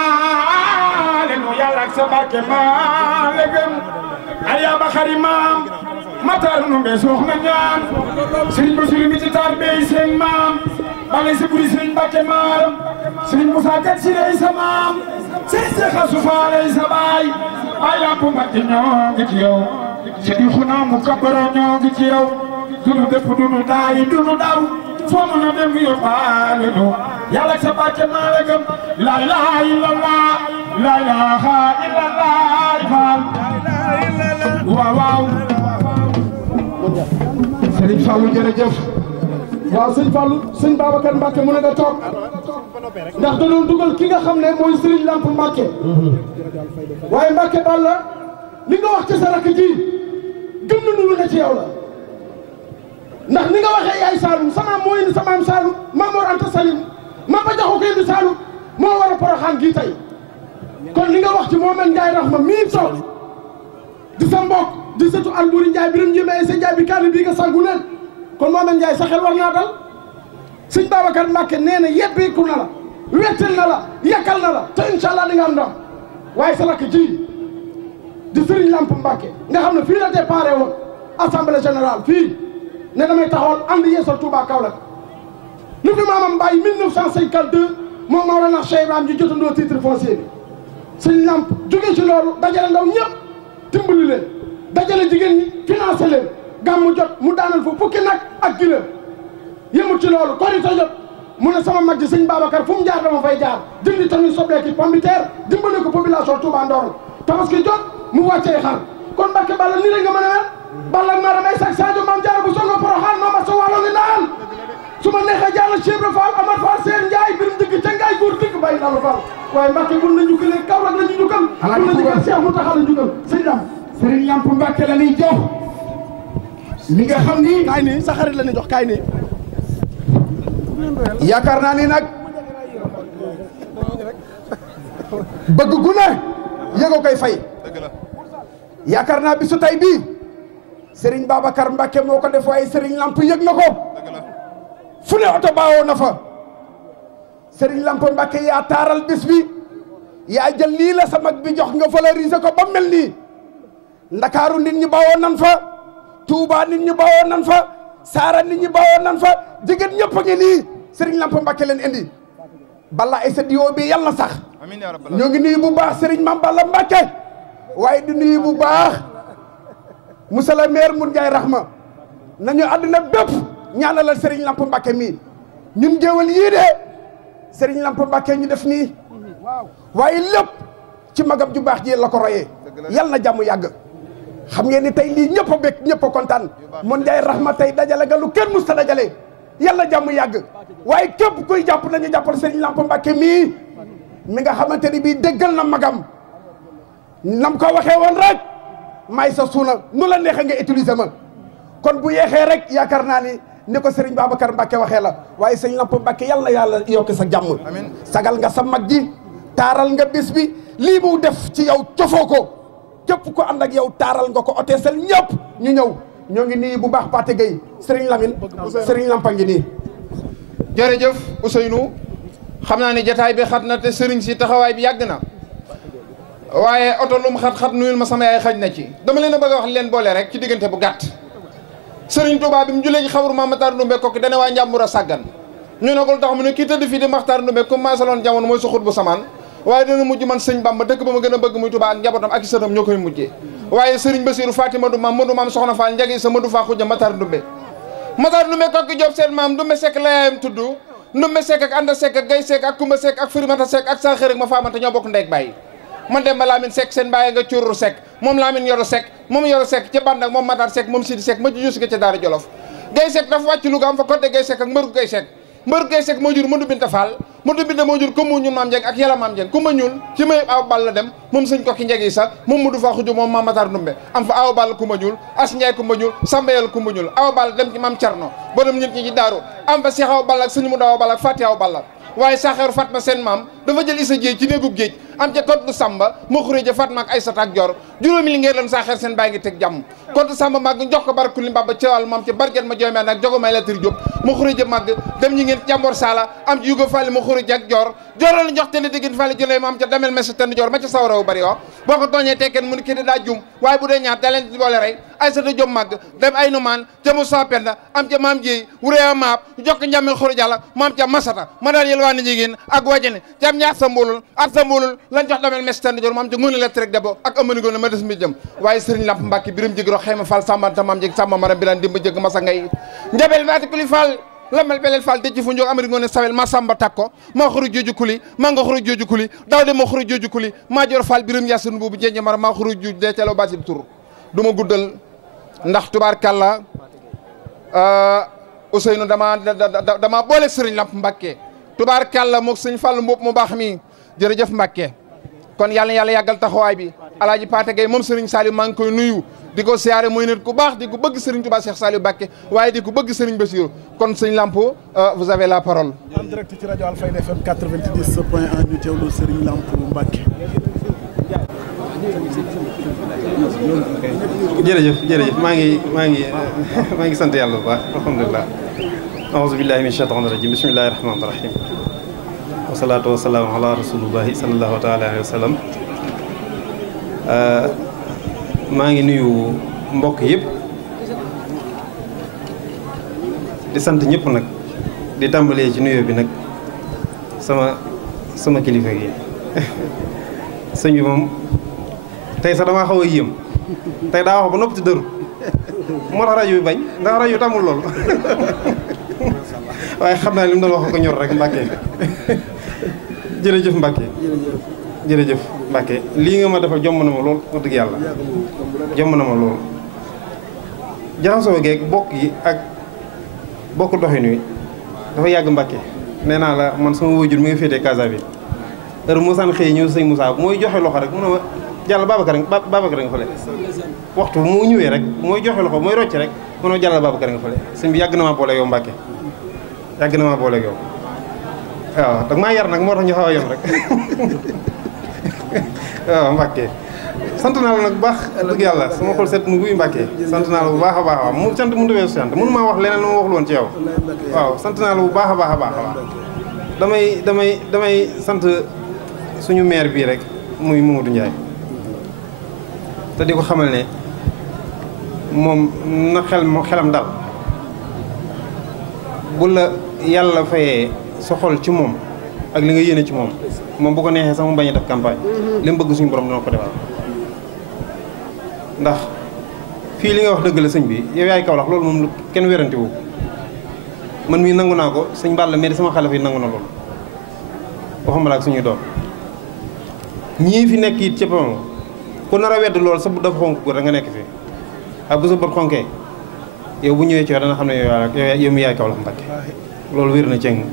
yóbbaale nu yàlla sa barke maa la gën aya ba xari maam matar nu be soxna ñaan Serigne Bassirou mi ci taar bey seen maam balay sa buri Serigne Mbacke maaram Serigne Moussa Kat si lay sa maam Serigne Cheikh Assoufa lay sa baay bay Lamp Mbacke ñoo ngi ci yow Sidi xuna mu kabaro ñoo ngi ci yow dunu dëpp dunu daay dunu daw foo mën a dem yóbbaale nu yàlla sa Mbacke maa la gëm la ilaha illallah la ilaha illallah faal waaw waaw Serigne Fallou jërëjëf waaw sëñ Fallou sëñ Babacar Mbacke mu ne nga toog ndax da doon dugal ki nga xam ne mooy Serigne Lamp Mbacke waaye Mbacke Balla li nga wax ci sa rakk ji gëm nañu lu ne ci yow la ndax ni nga waxee yaay Saloum sama moo indi samaam Saloum Mamor Anta Salim ma ba jaxu ko indi Saloum moo war a Porokhane gii tey kon li nga wax ci Mouhamed Ndiaye Rahma mii toog di sa mbokk di sëtu Albouri Ndiaye biram njëmee ay sa Ndiaye bi kaani bii nga sangu leen kon Mouhamed Ndiaye sa xel war naa dal sëñ Babacar Mbacke nee na yebbeeku na la wettal na la yakkal na la te incha allah di nga am ndam waaye sa rakk ji di Serigne Lamp Mbacke nga xam ne fii la déparé woon assemblée générale fii ne damay taxawal ànd yeesal Touba Kaolack lu fi maamam bàyyi 1952 moom Maolana Cheikh Ibrahima ji jotandoo titre foncier bi sëñ Lamp jóge ci loolu dajale ndaw ñëpp dimbali leen dajale jigéen ñi financé leen gàmmu jot mu daanal fa fukki nag ak gileem yëmut ci loolu korite jot mu ne sama mag ji sëñ Babacar fu mu jaar dama fay jaar jëndi tamit soble ki pomme de terre dimbali ko population Touba Ndorong parce que jot mu wàccee xar kon Mbacke Balla nii rek nga mën a mel Balla Maram ay sax Sadio Mame Diarra bu songo Porokhane Mama sa wàllo ngi naan su ma neexee jàll Cheikh Ibra Fall Amar Fall Seen Ndiaye birum dëgg ca ngaay góor dëgg bàyyi Lalla Fall waaye Mbacke bul na njukkalee Kaolack la ñu njukkal bul na njukkal Cheikh Mountakha la njukkal sëñ Lamp Serigne Lamp Mbacke la ñuy jox li nga xam ni kaay nii sa xarit la ñuy jox kaay nii yaakaar naa ni nag bëgg gu ne yëgoo koy fay yaakaar naa bisu tay bii Serigne Babacar Mbacke moo ko def waaye Serigne Lamp yëg na ko fu ne oto baawoo na fa Serigne Lamp Mbacke yaa taaral bis bi yaa jël lii la sa mag bi jox nga valoriser ko ba mel nii Ndakaaru nit ñi bawoon nan fa Touba nit ñi bawoon nan fa Saara nit ñi bawoon nan fa jigéen ñëpp a ngi nii Serigne Lamp Mbacke leen indi Balla ay sa diwo bi yàlla na sax ñoo ngi nuyu bu baax Serigne Mame Balla Mbacke waaye di nuyu bu baax monsieur le maire Mour Ndiaye Rahma nañu àdduna bépp ñaanalal Serigne Lamp Mbacke mii ñun géwal yii de Serigne Lamp Mbacke ñu def nii waaye lépp ci magam ju baax ji la ko royee yàlla na jàmm yàgg xam ngeen ni tey lii ñëpp a bég ñëpp a kontaan Mour Ndiaye Rahma tey dajale nga lu kenn mus ta dajale yàlla jàmm yàgg waaye képp kuy jàpp nañu jàppal Serigne Lamp Mbacke mii mi nga xamante ni bii déggal na magam nam ko waxee woon rek may sa suuna nu la neexee nga utiliser ma kon bu yeexee rek yaakaar naa ni ko Serigne Babacar Mbacke waxee la waaye Serigne Lamp Mbacke yàlla na yàlla yokk sa jàmm sagal nga sa mag ji taaral nga bis bi lii mu def ci yow cofoo ko képp ko ànd ak yow taaral nga ko oteesal ñëpp ñu ñëw ñoo ngi nii bu baax Pathé Gueye Serigne Lamine Serigne Lampa ngi nii. jërëjëf Ousseynou xam naa ne jataay bi xat na te sëriñ si taxawaay bi yàgg na waaye oto lu mu xat-xat nuyul ma sama yaay xaj na ci dama leen a bëgg a wax leen boole rek ci diggante bu gàtt sëriñ Touba bi mu julee ci xabru Maam Matar Ndumbe kokki dane waa Njàmbur a sàggan ñu ne ko lu tax mu ne kii tëdd fii di Maxtaar Ndumbe comme maasaloon jamono mooy suxut bu samaan waaye dana mujj man sëñ Bamba dëkk ba ma gën a bëgg muy Touba ak njabootam ak i sëtam ñoo koy mujjee waaye sëriñ Basiru Fatima du maam Madu maam soxna Fall njagi sa Madu Faa Xuja Matar Ndumbe kokki Joob seen maam Ndumbe Sekk la yaayam tudd Ndumbe Sekk ak Anda Sekk ak Gay Sekk ak Kumba Sekk ak Firimata Sekk ak sa xërik ma faamante ñoo bokk ndey ak baay man dem ba Lamine Sekk seen bàyyi nga curru Sekk moom Lamine Yoro Sekk moom Yoro Sekk ca Band ak moom Matar Sekk moom Sidi Sekk ma jujus ga ca Daara Jolof Gay Sekk dafa wàcc Louga am fa kodde Gay Sekk ak mbëru Gay Sekk mbëru Gay Sekk moo jur Mëndu Binta Fall Mëndu Binta moo jur Kumba ñuul maam Njeng ak Yàlla maam Njeng Kumba ñuul ci may aw ball la dem moom sëñ kokki njeg yi sax moom Mudu Faa Xuju moom Maam Matar Ndumbe am fa aw ball Kumba ñuul As Njaay Kumba ñuul Samba Yàlla Kumba ñuul aw ball dem ci maam Cerno ba dem ñit ñi ci daaru am fa Seex aw ball ak sëñ mu daw ball ak Fati aw ball waaye saxeeru Fatma seen maam dafa jël Issa Jéey ci néegub géej am ca Koddu Samba ma xuréja Fatma ak Aysata ak Jor juróomi li ngeen lan saxeer seen bàyyi ngi teg jàmm Koddu Samba màgg jox ko barakuli mbaba cawal moom ca barget ma joomee nag jogo may la tëri Jóob ma xuréja màgg dem ñi ngeen jàmboor sala am ci yugo fàlli ma xuréja ak Jor Jor la jox te ne diggéen fàlli jëlee ma am ca damel mesi tënd Jor ma ca sawarawu bari wax boo ko tooñee tekkeen mu ni kii daa jum waaye bu dee ñaar da leen boole rey Aysata Jóob màgg dem ay numaan ca Musaa Penda am ca maam Jéey wuréya maap jox ko njàmmel xuréja la maam ca masata ma daan yël waa ni jigéen ak wajane cam ñaar sa mboolul at sa mboolul lañ jox damel mes tand jor maam ca ngoone lettre rek debo ak amani goone ma des mi jëm waaye sëriñ Lamp Mbàkke biram jëg ro xeyma fall sambanta maam jëg samba maram biran dimba jëg masa ngay njabel waati kuli fall lamal belel fall dëcc fu njoog amari ngoone sawel ma samba takko ma xuru jooju kuli ma nga xuru jooju kuli daw de ma xuru jooju kuli ma jor fall biram yasun bubu jenje mara ma xuru jooju deecalo basib tur du ma guddal ndax tubaarkàlla Ousseynou dama boole sëriñ Lamp Mbàkke tubaarkàlla moog sëñ Fall Mboup mu baax mi jërëjëf Mbàkke kon yàlla yàggal taxawaay bi alaaji Pathé Gueye moom Serigne Saliou maa ngi koy nuyu di ko siyaare muy nit ku baax di ko bëgg Serigne Touba Cheikh Saliou Mbàkke waaye di ko bëgg Serigne Bassirou kon sëñ Lamp vous avez la parole. en direct ci rajo Alfayda FM 90.1 ñu teewlu Serigne Lamp Mbàkke. jërëjëf maa ngi sant yàlla bu baax alhamdulilah aouzu billahi min shaytaani rajim bismillahi rahmaani rahim wasalaatu wasalaamu ala rasulillahi salallahu taala alayhi wa sallam maa ngi nuyu mbokk yëpp di sant ñëpp nag di tàmbalee ci nuyoo bi nag sama kilifa gi sëñ bi moom tey sax damaa xaw a yéem tey daa wax ba noppi ci dëru moo tax rajo bi bañ ndax rajo tàmmul loolu waaye xam naa li mu doon wax ko ñor rek Mbàkke jërëjëf Mbàkke jërëjëf Mbàkke lii nga ma defal jomm na ma lool wax dëgg yàlla jomm na ma lool jaxasoo geeg bokk yi ak bokk doxin wi dafa yàgg Mbàkke nee naa la man sama wajur mi ngi féetee Casa bi heure Moussa xëy ñëw sëñ Moussa mooy joxe loxo rek mu ne ma jàll Babacar nga fële waxtu mu ñëwee rek mooy joxe loxo mooy rocc rek mu ne jàll Babacar nga fële sëñ bi yàgg na maa boole yow Mbàkke yàgg na maa boole yow waaw dag maa yar nag moo tax ñu xaw a yem rek waaw Mbàkke sant naa la nag bu baax dëgg yàlla sama xol set mu guy Mbàkke sant naa la bu baax a baax waaw mu sant mënut a weesu sant mënu maa wax leneen lu ma waxul woon ci yow waaw sant naa la bu baax a baax a baax a baax damay sant suñu maire bii rek muy Mamadou Ndiaye te di ko xamal ne moom na xelam dal bu la yàlla fayee sa xol ci moom ak li nga yéene ci moom bu ko neexee sax mu bañ a def campagne li mu bëgg suñu borom dina ko defal ndax fii li nga wax dëgg la sëñ bi yow yaay Kaolack loolu moom kenn wérante wu man mii nangu naa ko sëñ Balla mais sama xale fi nangu na loolu waxuma la ak suñuy doom ñii fi nekk it cëppam ku nar a wedd loolu sa bët dafa xonk ko da nga nekk fi ak bu sa bët xonkee yow bu ñëwee ci yow dana xam ne yow mi yaay Kaolack Mbàkke loolu wér na ceng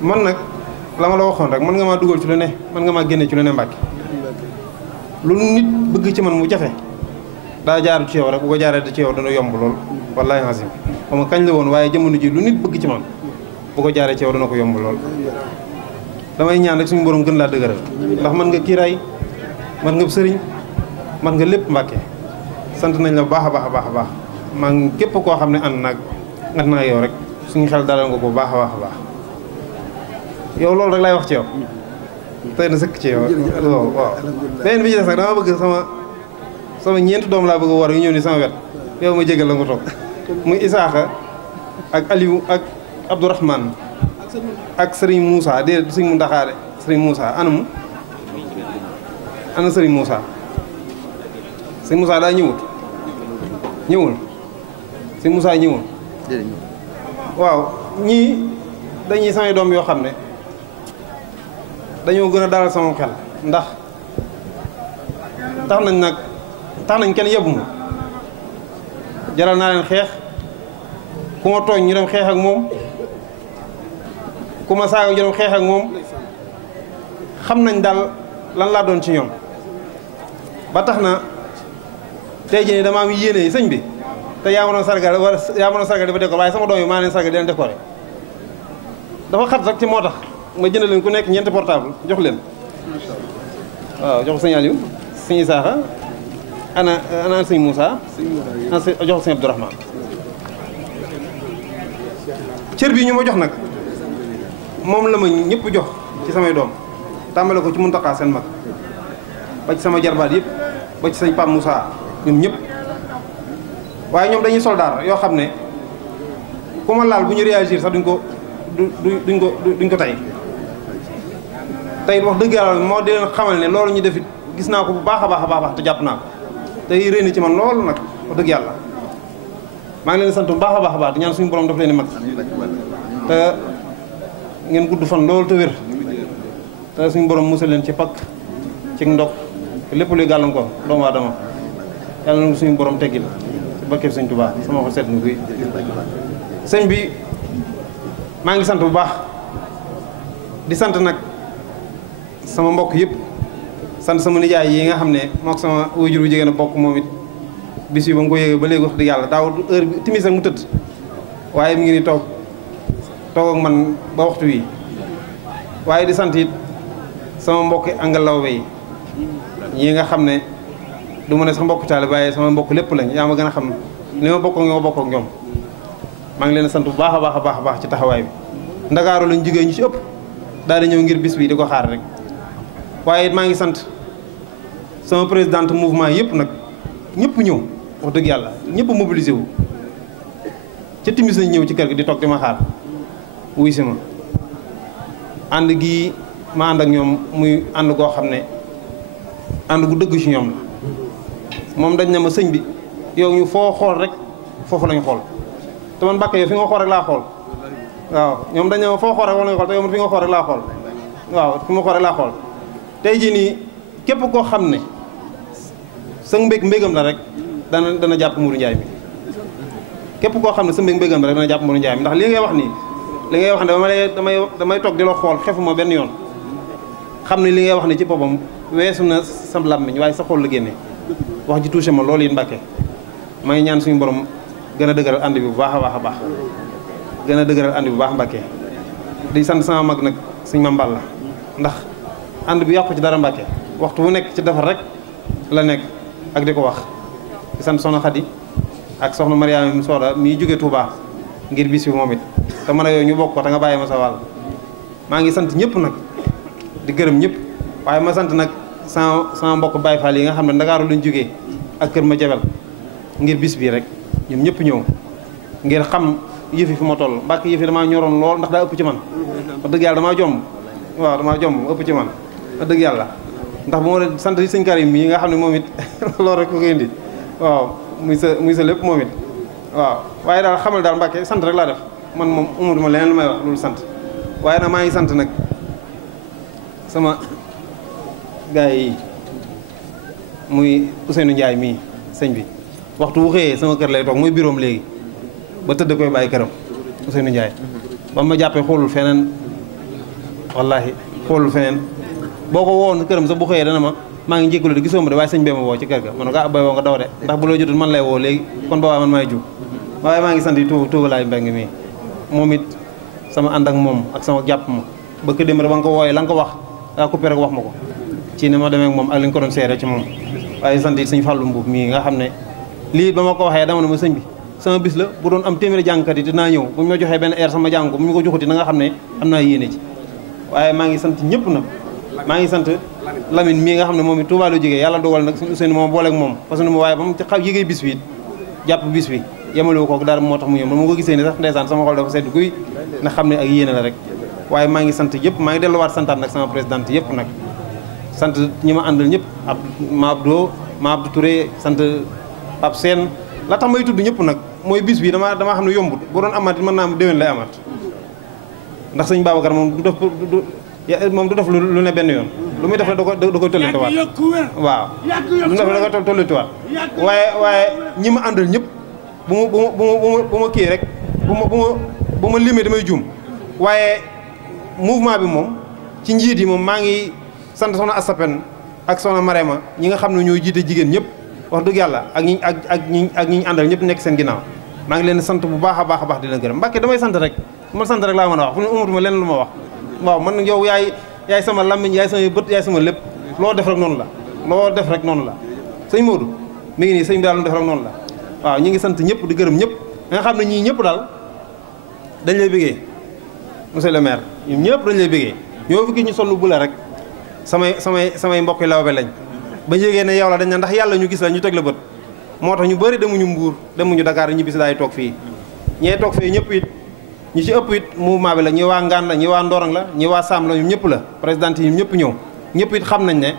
man nag la ma la waxoon rek mën nga maa dugal ci lu ne mën nga maa génne ci lu ne Mbàkke lu nit bëgg ci man mu jafe daa jaar ci yow rek bu ko jaaree ci yow dana yomb lool wallaahi azim xam nga kañ la woon waaye jamono ji lu nit bëgg ci man bu ko jaaree ci yow dana ko yomb lool damay ñaan rek suñu borom gën laa dëgëral ndax man nga kiiraay man nga sëriñ man nga lépp Mbàkke sant nañ la bu baax a baax a baax a baax maa ngi képp koo xam ne ànd naa yow rek suñu xel dalal nga ko bu baax a baax a baax yow loolu rek laay wax ci yow tey na sëkk ci yow waaw beneen bi ci des nag dama bëgg sama ñeenti doom laa bëgg a war yu ñëw ni sama wet yow ma jégal la nga toog muy Isaaxa ak Aliou ak Abdourahmane ak Serigne Moussa déedéet Serigne Mountakha Serigne Moussa ana Serigne Moussa Serigne Moussa daa ñëwul Serigne Moussa ñëwul waaw ñii dañuy samay doom yoo xam ne dañoo gën a dalal sama xel ndax tax nañ kenn yebbu ma jaral naa leen xeex ku ma tooñ ñu dem xeex ak moom ku ma saaga ñu dem xeex ak moom xam nañ daal lan laa doon ci ñoom ba tax na tey jii nii damaa am yéene sëñ bi te yaa ma doon sargal dafa décoré waaye sama doom yi maa leen sargal di leen décoré dafa xat rek ci moo tax ma jënd leen ku nekk ñeenti portable jox leen waaw jox ko sëñ Aliou sëñ Isaaxa ana sëñ Moussa jox ko sëñ Abdourahmane cër bi ñu ma jox nag moom la ma ñëpp jox ci samay doom tàmbale ko ci Mountakha seen mag ba ci sama jarbaat yëpp ba ci sëñ Pape Moussa ñoom ñëpp waaye ñoom dañuy soldaar yoo xam ne ku ma laal bu ñu réagir sax duñ ko tey wax dëgg yàlla moo di leen xamal ne loolu ñu def gis naa ko bu baax a baax te jàpp naa ko tey réeni ci man loolu nag wax dëgg yàlla maa ngi leen sant bu baax a baax te ñaan suñu borom daf leen di mag te ngeen gudd fan loolu te wér te suñu borom musal leen ci pakk ci ndog te lépp luy gàllankoor doomu aadama yàlla na suñu borom teggil ci barkeb sëñ Tuubaa sama xol seet na guy sëñ bi maa ngi sant bu baax di sant nag sama mbokk yëpp sant sama nijaay yi nga xam ne mook sama waajur bu jigéen a bokk moom it bis yi ba nga ko yëgee ba léegi wax dëgg yàlla daaw heure bi timis rek mu tëdd waaye mi ngi ni toog ak man ba waxtu wi waaye di sant it sama mbokki angalawbe yi ñi nga xam ne du ma ne sax mbokk taale waaye sama mbokk lépp lañ yaa ma gën a xam li ma bokk ak ñoom bokk ak ñoom maa ngi leen sant bu baax a baax a baax a baax ci taxawaay bi ndakaaru lañ jigéen ñu ci ëpp daal di ñëw ngir bis bi di ko xaar rek waaye it maa ngi sant sama présidente mouvement yëpp nag ñëpp ñëw wax dëgg yàlla ñëpp mobilisé wu ca timis nañ ñëw ci kër gi di toog di ma xaar wuy si ma ànd gi ma ànd ak ñoom muy ànd goo xam ne ànd gu dëgg ci ñoom la moom dañ ne ma sëñ bi yow ñu foo xool rek foofu lañ xool te man Mbàkke yow fi nga xool rek laa xool waaw ñoom dañ ne ma foo xool rek wala nga xool te yow man fi nga xool rek laa xool waaw fi ma xool rek laa xool tey jii nii képp koo xam ne sa mbégam la rek dana jàpp Mourou Ndiaye mi képp koo xam ne sa mbégam la rek dana jàpp Mourou Ndiaye mi ndax li ngay wax nii li ngay wax ne damay toog di la xool xefuma benn yoon xam ne li ngay wax ne ci boppam weesu na sa làmmiñ waaye sa xol la génne wax ji touché ma loolu it Mbàkke may ñaan suñu borom gën a dëgëral ànd bi bu baax a baax a baax gën a dëgëral ànd bi bu baax Mbàkke di sant sama mag nag suñ ma mbal la ndax ànd bi yàqu ci dara Mbàkke waxtu bu nekk ci defar rek la nekk ak di ko wax di sant soxna Xadi ak soxna Mariama Sooda mii jóge Touba ngir bis bi moom it te mën a yooyu ñu bokk ko te nga bàyyi ma sa wàll maa ngi sant ñëpp nag di gërëm ñëpp waaye ma sant nag sama mbokk Baye Fall yi nga xam ne Ndakaaru lañ jógee ak kër ma jebel ngir bis bii rek ñoom ñëpp ñëw ngir xam yëfi fi ma toll Mbàkke yëfi damaa ñoroon lool ndax daa ëpp ci man wax dëgg yàlla damaa jomb waaw damaa jomb ëpp ci man wax dëgg yàlla ndax bu ma doon sant sëñ Karim yi nga xam ne moom it loolu rek ko koy indi waaw muy sa lépp moom it waaw waaye daal xamal daal Mbàkke sant rek laa def man moom umutuma leneen lu may wax loolu sant waaye nag maa ngi sant nag sama gars yi muy Ousseynou Ndiaye mii sëñ bi waxtu wu xëyee sama kër lay toog muy biroom léegi ba tëdd koy bàyyi këram Ousseynou Ndiaye ba ma jàppee xoolul feneen wallaahi xoolul feneen boo ko wowoon këram sax bu xëyee dana ma maa ngi jégalu de gisoo ma de waaye sëñ bee ma woo ci kër ga man nga bay woo nga daw de ndax bu loo jotul man lay woo léegi kon boobaa man maay jug waaye maa ngi sant yi tuuba laay mbeng mii moom it sama ànd ak moom ak sama jàpp ma ba ko dem rek ba nga ko wooyee la nga ko wax daa coupé rek wax ma ko ci ni ma demee ak moom ak li nga ko doon seere ci moom waaye sant yi sëñ Fallou Mbuub mii nga xam ne lii ba ma ko waxee dama ne ma sëñ bi sama bis la bu doon am téeméeri jàngkat yi dinaa ñëw bu ñu ma joxee benn air sama jàng ko bu ñu ko joxuti na nga xam ne am naa yéene ci waaye maa ngi sant ñëpp nag maa ngi sant Lamine mii nga xam ne moom it Touba la jógee yàlla dogal nag suñu Ousseynou moom booleeg moom parce que waaye ba mu xaw yëgee bis bi it jàpp bis bi yemalewu ko dara moo tax mu ñëw man ma ko gisee ni sax ndeysaan sama xol dafa sedd guy na xam ne ak yéene la rek waaye maa ngi sant yëpp maa ngi delluwaat santaat nag sama présidente yëpp nag sant ñi ma àndal ñëpp ma Abdou Touré sant Pape Sène la tax may tudd ñëpp nag mooy bis bi damaa xam ne yombut bu doon amaat mën naa am déwén lay amaat ndax sëñ Babacar moom du def lu ne benn yoon lu muy def da koy tollituwaat waaw lu mu def da koy tollituwaat waaye ñi ma àndal ñëpp bu ma kii rek bu ma limee damay juum waaye mouvement bi moom ci njiit yi moom maa ngi sant soxna Asapen ak soxna Marema ñi nga xam ne ñoo jiite jigéen ñëpp wax dëgg yàlla ak ñi ñu àndal ñëpp nekk seen ginnaaw maa ngi leen sant bu baax a baax di leen gërëm Mbàkke damay sant rek man sant rek laa mën a wax fu ne umatuma leen lu ma wax waaw man yow yaay sama lammiñ yaay sama bët yaay sama lépp loo def rek noonu la sëñ Modou mi ngi nii sëñ bi daal lu def rek noonu la waaw ñi ngi sant ñëpp di gërëm ñëpp nga xam ne ñii ñëpp daal dañ lay bëggee monsieur le maire ñoom ñëpp dañ lay bëggee ñoo fi gis ñu sol lu bula rek samay mbokk yi lawbe lañ ba yégee ne yow la dañ na ndax yàlla ñu gis la ñu teg la bët moo tax ñu bëri demuñu Mbuur demuñu Dakar ñu bis daay toog fii ñee toog fii ñëpp it ñu ci ëpp it mouvement bi la ñi waa Ngaan la ñi waa Ndorong la ñi waa Sam la ñoom ñëpp la président yi ñëpp ñëw ñëpp it xam nañ ne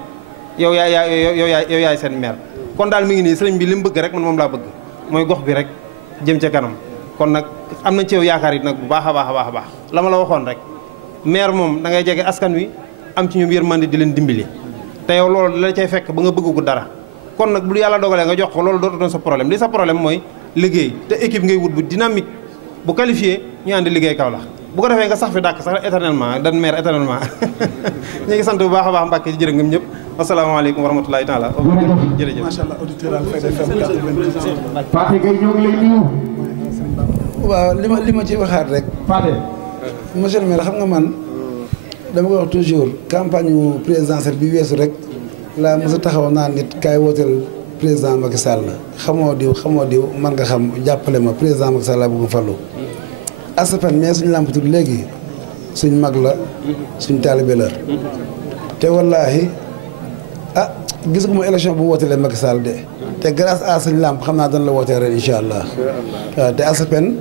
yow yaay seen maire kon daal mi ngi nii sëriñ bi li mu bëgg rek man moom laa bëgg mooy gox bi rek jëm ca kanam kon nag am nañ ci yow yaakaar it nag bu baax a baax la ma la waxoon rek maire moom da ngay jege askan wi am ci ñoom yërmande di leen dimbali te yow loolu la cay fekk ba nga bëgg ko dara kon nag bu yàlla dogalee nga jox ko loolu dootu doon sa problème li sa problème mooy liggéey te équipe ngay wut bu dynamique bu qualifié ñu àndi liggéey Kaolack bu ko defee nga sax fi dàkk sax éternellement dan maire éternellement ñu ngi sant bu baax a baax Mbàkke ci jërë ngeen ñëpp asalaamaaleykum wa rahmatulahi taala jërëjëf macha allah auditeur Alfayda FM Pathé Gueye ñoo ngi lay nuyu. waaw li ma ci waxaat rek Pathé. monsieur le maire xam nga man dama koy wax toujours campagne yu présidentielle bi weesu rek laa mos a taxaw naa nit kaay wooteel président Macky Sall xamoo diw man nga xam jàppale ma président Macky Sall laa bëgg fallu Asapen mais suñu làmp tudd léegi suñ mag la suñ taalibe la te wallaahi gis nga ma élection bu wootelee Macky Sall de te grâce à suñ làmp xam naa dana la wootee ren incha allah waaw te Asapen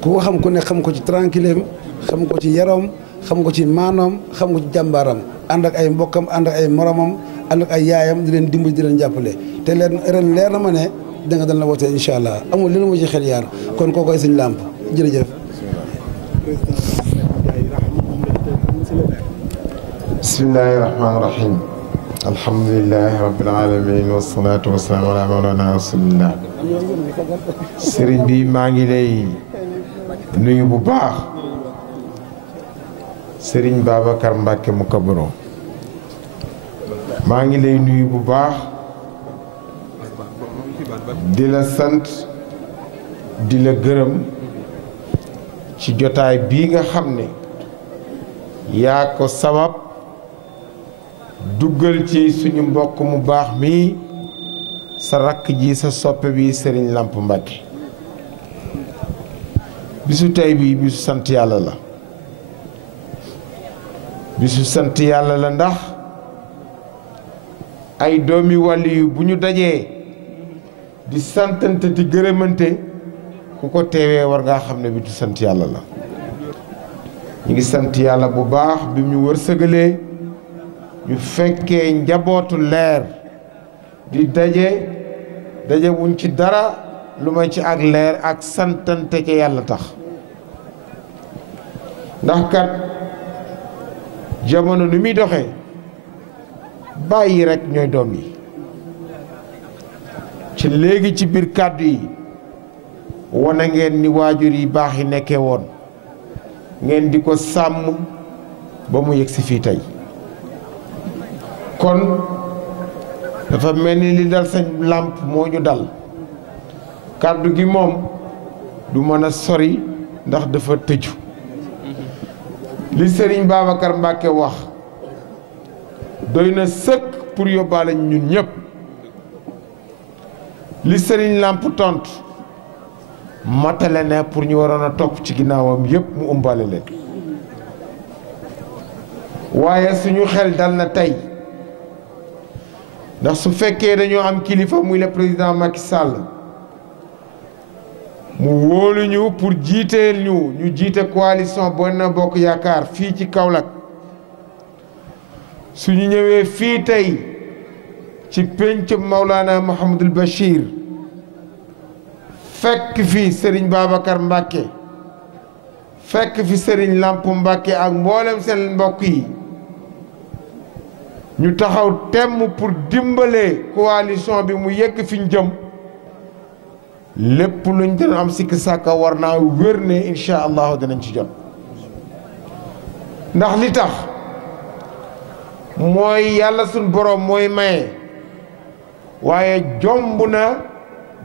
ku ko xam ku ne xam ko ci tranquille xam ko ci yaroom xam ko ci maanoom xam ko ci jàmbaaram ànd ak ay mbokkam ànd ak ay moromam ànd ak ay yaayam di leen dimbali di leen jàppale te ren leer na ma ne da nga dana la wootee incha allah amul li ma ci xel yaar kon koo koy suñ làmp jërëjëf. bismillahi rahmaani rahim alhamdulilahi rabbil alamin wasalaatu wasalaamu ala mawlana rasulillah sëriñ bi maa ngi lay nuyu bu baax sëriñ Babacar Mbacke mu kabaro maa ngi lay nuyu bu baax di la sant di la gërëm ci jotaay bii nga xam ne yaa ko sabab duggal ci suñu mbokk mu baax mi sa rakk ji sa soppe bi Serigne Lamp Mbacke bisu tey bi bisu sant yàlla la bisu sant yàlla la ndax ay doomi wàlli yu bu ñu dajee di santante di gërëmante ku ko teewee war ngaa xam ne bisu sant yàlla la ñu ngi sant yàlla bu baax bi ñu wërsëgalee ñu fekkee njabootu leer di daje wuñ ci dara lu may ci ak leer ak santante ca yàlla tax ndax kat jamono ni muy doxee bàyyi rekk ñooy doom yi ci léegi ci biir kàddu yi wane ngeen ni waajur yi baax yi nekkee woon ngeen di ko sàmm ba mu yegg si fii tey kon dafa mel ni li dal Sëñ Lamp moo ñu dal kàddu gi moom du mën a sori ndax dafa tëju li Serigne Babacar Mbacke wax doy na sëkk pour yóbbaale ñun ñëpp li Serigne Lamp tontu matale ne pour ñu waroon a topp ci ginnaawam yépp mu ëmbale leen waaye suñu xel dal na tey ndax su fekkee dañoo am kilifa muy le président Macky Sall mu wóolu ñu pour jiiteel ñu jiite coalition Benno Bokk Yaakaar fii ci Kaolack suñu ñëwee fii tey ci pénc Maulana Mouhamadul Bachir fekk fi Serigne Babacar Mbacké fekk fi Serigne Lamp Mbacké ak mboolem seen mbokk yi ñu taxaw temm pour dimbale coalition bi mu yegg fi ñu jëm lépp luñ doon am sikki sàkka war naa wér ne incha allahu danañ ci jot ndax li tax mooy yàlla suñ boroom mooy maye waaye jomb na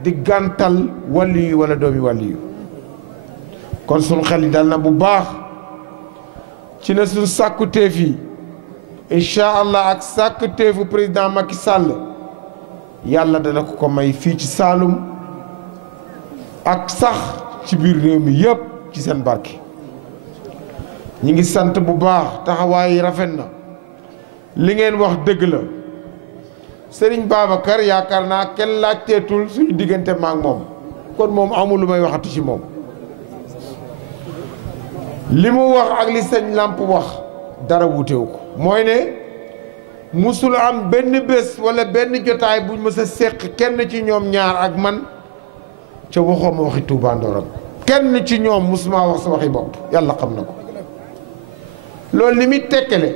di gàntal wàllu yi wala doomi wàllu yi kon suñ xel yi dal na bu baax ci ne suñ sàkkuteef yi incha allah ak sàkkuteefu président Macky Sall yàlla dana ko may fii ci Saalum ak sax ci biir réew mi yëpp ci seen barke ñi ngi sant bu baax taxawaay yi rafet na li ngeen wax dëgg la Serigne Babacar yaakaar naa kenn laajteetul suñu diggante ma ak moom kon moom amul lu may waxatu ci moom li mu wax ak li sëñ Lamp wax dara wutewu ko mooy ne musul am benn bés wala benn jotaay buñ mës a séq kenn ci ñoom ñaar ak man ca waxoo ma waxi Touba Ndorong kenn ci ñoom musuma wax sa waxi bopp yàlla xam na ko loolu li muy tekkale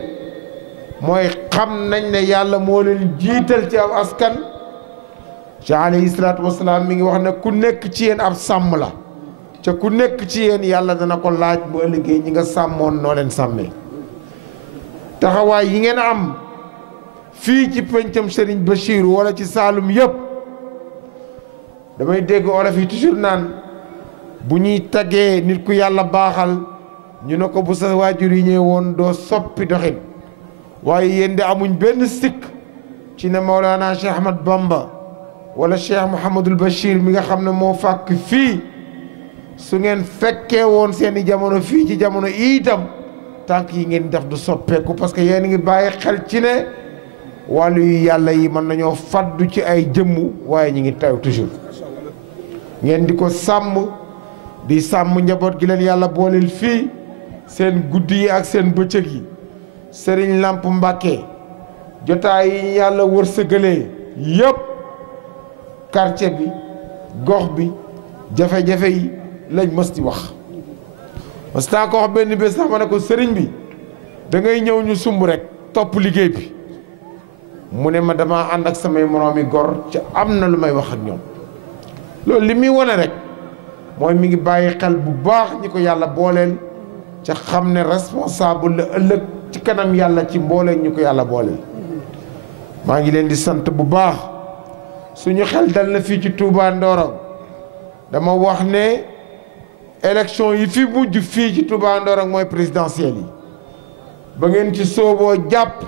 mooy xam nañ ne yàlla moo leen jiital ci aw askan ci alayhi salaatu wasalaam mi ngi wax ne ku nekk ci yéen ab sàmm la ca ku nekk ci yéen yàlla dana ko laaj bu ëllëgee ñi nga sàmmoon noo leen sàmmee taxawaay yi ngeen am fii ci pencam Serigne Bachir wala ci Saalum yëpp damay dégg olof yi toujours naan bu ñuy taggee nit ku yàlla baaxal ñu ne ko bu sa waajur yi ñëwee woon doo soppi doxin waaye yéen de amuñ benn sikk ci ne Maulana Cheikh Ahmad Bamba wala Cheikh Mouhamadul Bachir mi nga xam ne moo fàkk fii su ngeen fekkee woon seeni jamono fii ci jamono itam tànk yi ngeen def du soppeeku parce que yéen ngi bàyyi xel ci ne wàllu yu yàlla yi mën nañoo faddu ci ay jëmm waaye ñi ngi taw toujours ngeen di ko sàmm di sàmm njaboot gi leen yàlla booleel fii seen guddi yi ak seen bëccëg yi Serigne Lamp Mbacké jotaay yi yàlla wërsëgalee yëpp quartier bi gox bi jafe-jafe yi lañ mës di wax mas naa ko wax benn bés sax ma ne ko sëriñ bi da ngay ñëw ñu sumb rek topp liggéey bi mu ne ma dama ànd ak samay moroomi gor ca am na lu may wax ak ñoom loolu li muy wane rek mooy mi ngi bàyyi xel bu baax ñi ko yàlla booleel ca xam ne responsable la ëllëg ci kanam yàlla ci mbooleen ñu ko yàlla booleel maa ngi leen di sant bu baax suñu xel dal na fii ci Touba Ndorong dama wax ne élection yi fi mujj fii ci Touba Ndorong mooy présidentielle yi ba ngeen ci sooboo jàpp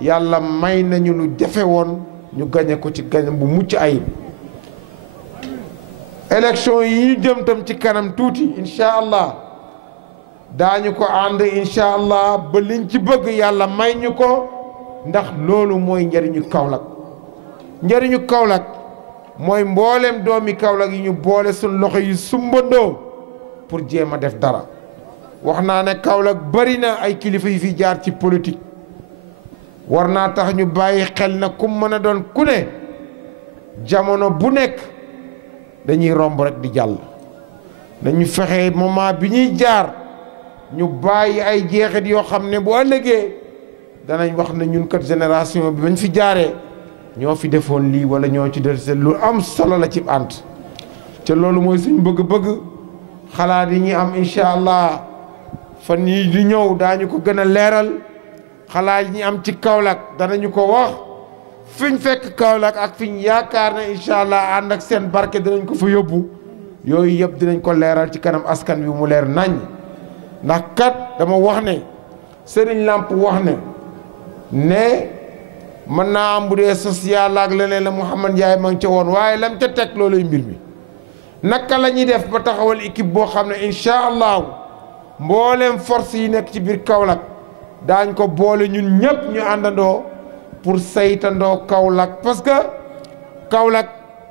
yàlla may nañu lu jafe woon ñu gañe ko ci gañe bu mucc ayib élection yi ñu jëm tam ci kanam tuuti incha allah daañu ko ànd incha allah ba liñ ci bëgg yàlla may ñu ko ndax loolu mooy njariñu Kaolack njariñu Kaolack mooy mbooleem doomi Kaolack yi ñu boole suñ loxo yi sumbandoo pour jéem a def dara wax naa ne Kaolack bari na ay kilifa yi fi jaar ci politique war naa tax ñu bàyyi xel na ku mën a doon ku ne jamono bu nekk dañuy romb rek di jàll dañu fexe moment bi ñuy jaar ñu bàyyi ay jeexit yoo xam ne bu ëllëgee danañ wax ne ñun kat génération bi bañ fi jaaree ñoo fi defoon lii wala ñoo ci def lu am solo la ci ànd te loolu mooy suñ bëgg-bëgg xalaat yi ñuy am incha allah fan yii di ñëw daañu ko gën a leeral xalaat yi ñu am ci Kaolack danañu ko wax fiñ fekk Kaolack ak fiñ yaakaar ne incha allah ànd ak seen barke dinañ ko fa yóbbu yooyu yëpp dinañ ko leeral ci kanam askan wi mu leer nañ ndax kat dama wax ne Serigne Lamp wax ne mën naa am bu dee social ak leneen la Mouhamad Ndiaye ma ngi ca woon waaye lam ca teg looluy mbir mi naka la ñuy def ba taxawal équipe boo xam ne incha allahu mbooleem force yi nekk ci biir Kaolack daañ ko boole ñun ñëpp ñu àndandoo pour saytandoo Kaolack parce que Kaolack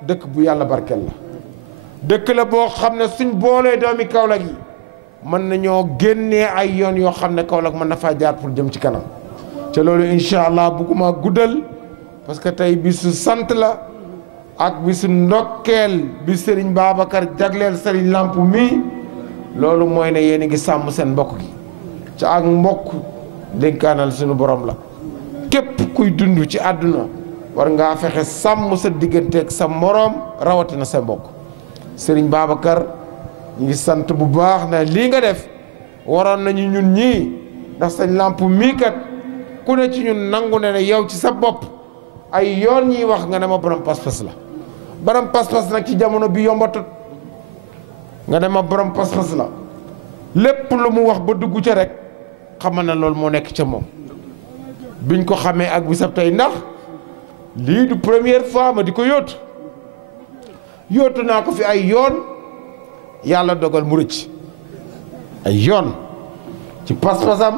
dëkk bu yàlla barkeel la dëkk la boo xam ne suñ boolee doomi Kaolack yi mën nañoo génnee ay yoon yoo xam ne Kaolack mën na faa jaar pour jëm ci kanam te loolu incha allah bugguma guddal parce que tey bisu sant la ak bisu ndokkeel bi Serigne Babacar jagleel Serigne Lamp mi loolu mooy ne yéen a ngi sàmm seen mbokk gi ca ak mbokk dénkaanal suñu borom la képp kuy dund ci àdduna war ngaa fexe sàmm sa digganteeg sa moroom rawatina sa mbokk Serigne Babacar ñu ngi sant bu baax na lii nga def waroon nañu ñun ñii ndax Serigne Lamp mii kat ku ne ci ñun nangu ne ne yow ci sa bopp ay yoon ñiy wax nga ne ma borom pas-pas la borom pas-pas nag ci jamono bi yombatut nga ne ma borom pas-pas la lépp lu mu wax ba dugg ca rek xamal na loolu moo nekk ca moom biñ ko xamee ak bisab tey ndax lii du première fois ma di ko yóotu naa ko fi ay yoon yàlla dogal mu rëcc ay yoon ci pas-pasam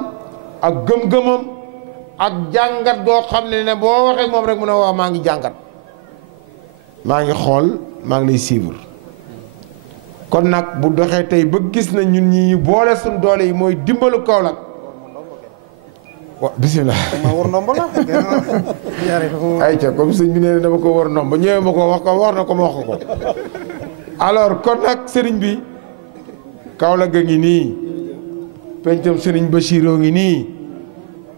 ak gëm-gëmam ak jàngat goo xam ne boo waxee moom rek mu ne waaw maa ngi jàngat maa ngi xool maa ngi lay suivre kon nag bu doxee tey ba gis na ñun ñi ñu boole suñ doole yi mooy dimbalu Kaolack wa bisimilah. ma war ndombo la. ayca comme sëñ bi nee na dama ko war ndombo ñëwee ma ko wax ko war na ko ma wax ko alors kon nag sëriñ bi Kaolack a ngi nii pencam sëriñ Bachiroo ngi nii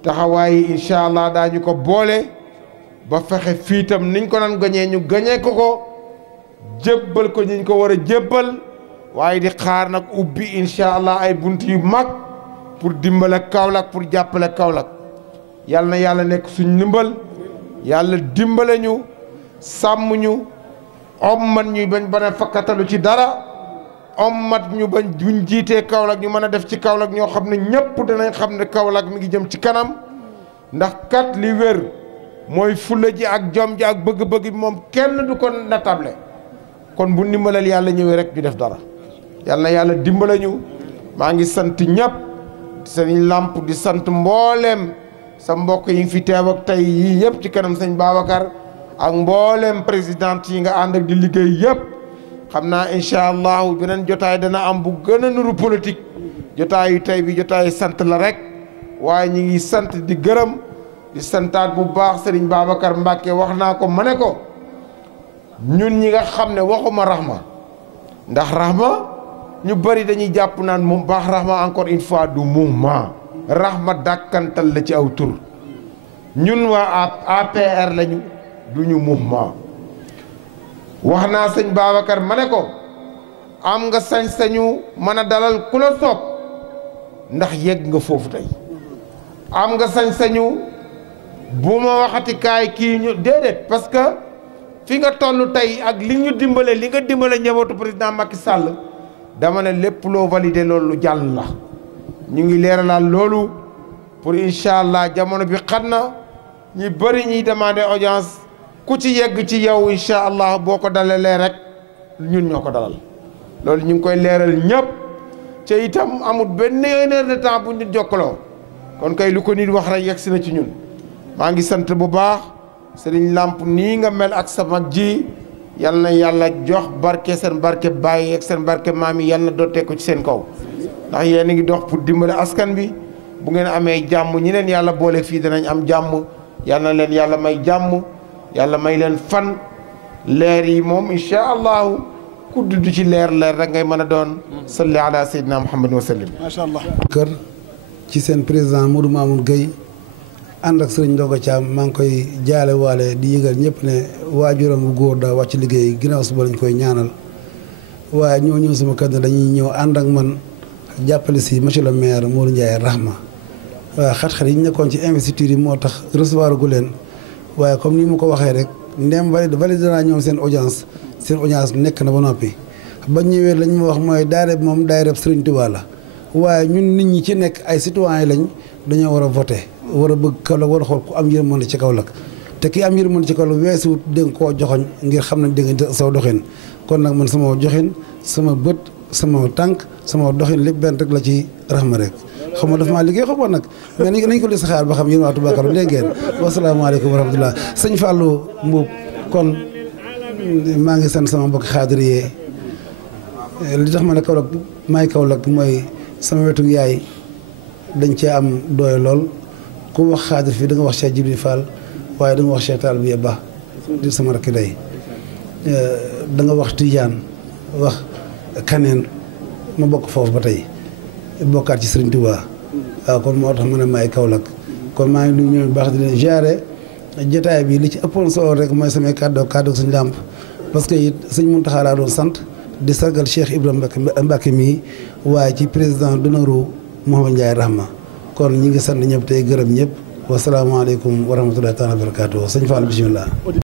taxawaay incha allah daañu ko boole ba fexe fii tam niñ ko daan gañee ñu gañee ko jébbal ko ñiñ ko war a jébbal waaye di xaar nag ubbi incha allah ay bunt yu mag pour dimbale Kaolack pour jàppale Kaolack yàlla na yàlla nekk suñ ndimbal yàlla dimbale ñu sàmm ñu ommat ñu bañ bana fakkatalu ci dara ommat ñu bañ buñ jiitee Kaolack ñu mën a def ci Kaolack ñoo xam ne ñëpp danañ xam ne Kaolack mi ngi jëm ci kanam ndax kat li wér mooy fulla ji ak jom ji ak bëgg-bëgg bi moom kenn du ko natable kon bu ndimbalal yàlla ñëwee rek ñu def dara yàlla na yàlla dimbale ñu maa ngi sant ñëpp Serigne Lamp di sant mbooleem sa mbokk yi fi teew ak tey yii yëpp ci kanam sëñ Babacar ak mbooleem présidente yi nga ànd ak di liggéey yëpp xam naa incha allahu beneen jotaay dana am bu gën a nuru politique jotaayu tey bi jotaayu sant la rek waaye ñi ngi sant di gërëm di santaat bu baax Serigne Babacar Mbacke wax naa ko ma ne ko ñun ñi nga xam ne waxuma rahma ndax rahma ñu bëri dañuy jàpp naan moom baax rahma encore une fois du mouvement rahma dàkkantal la ci aw tur ñun waa APR lañu du ñu mouvement wax naa sëñ Babacar ma ne ko am nga sañ-sañu mën a dalal ku la soob ndax yegg nga foofu tey am nga sañ-sañu bu ma waxati kaay kii ñu déedéet parce que fi nga toll tey ak li ñu dimbale li nga dimbale njabootu président Macky Sall dama ne lépp loo validé loolu lu jàll la ñu ngi leeralal loolu pour incha allah jamono bi xat na ñi bëri ñiy demandé audience ku ci yegg ci yow incha allah boo ko dalalee rek ñun ñoo ko dalal loolu ñu ngi koy leeral ñëpp ca itam amul benn heure de temps bu ñu jokkaloo kon kay lu ko nit wax rek yegg si na ci ñun maa ngi sant bu baax Serigne Lamp nii nga mel ak sa mag ji yal na yàlla jox barke seen barke bàyyi ak seen barke maam yi yal na dottee ko ci seen kaw ndax yéen a ngi dox pour dimbale askan bi bu ngeen amee jàmm ñi leen yàlla boole fii danañ am jàmm yal na leen yàlla may jàmm yàlla may leen fan leer yi moom incha allahu ku dudd ci leer rek ngay mën a doon salli ala sayyidina muhammad wa sallim. macha allah. kër ci seen président Modou Mamoun Gueye ànd ak sëriñ Ndogo Thiam maa ngi koy jaale waale di yëgal ñëpp ne waajuram bu góor daa wàcc liggéey ginnaaw suba lañ koy ñaanal waaye ñoo ñëw sama kër dañuy ñëw ànd ak man jàppale si monsieur le maire Modou Ndiaye Rahma waaw xat-xat yi ñu nekkoon ci investiture yi moo tax recevoir gu leen waaye comme ni ma ko waxee rek ndem valide naa ñoom seen audience nekk na ba noppi ba ñëwee lañ ma wax mooy daayira bi moom daayira Sëriñ Tuubaa la waaye ñun nit ñi ci nekk ay citoyen lañ dañoo war a voter war a bëgg Kaolack war a xool ku am yërmande ci Kaolack te ki am yërmande ci kaw weesu dégg koo joxoñ ngir xam ne dégg saw doxin kon nag man sama joxin sama bët sama tànk sama doxin lépp benn rek la ci Rahma rek xam nga dafa maa liggéey xam nag mais nañ ko li saxaar ba xam yéen waa Touba Ca Kanam dégg ngeen wasalaamaaleykum wa rahmatullah sëñ Fallou Mbuub kon maa ngi sant sama mbokki xaadir yi li tax ma ne Kaolack maay Kaolack mooy sama wetu yaay dañ cee am doole lool ku wax xaadir fii da nga wax Cheikh Jibril Fall waaye da nga wax Cheikh Tall bi Ba di sama rakki day da nga wax Tidiane wax kaneen ma bokk foofu ba tey bokkaat ci Serigne Touba waaw kon moo tax ma ne maay Kaolack kon maa ngi nuyu ñoom baax di leen jaare jotaay bi li ci ëppoon solo rek mooy samay kàddu suñu làmp parce que it sëñ Mountakha laa doon sant di sargal Cheikh Ibrahima Mbacke mii waaye ci président d'honneur Mouhamed Ndiaye Rahma kon ñi ngi sant ñëpp tey gërëm ñëpp wasalaamaaleykum wa rahmatullahi taala wa barakatuh sëñ Fall bisimilah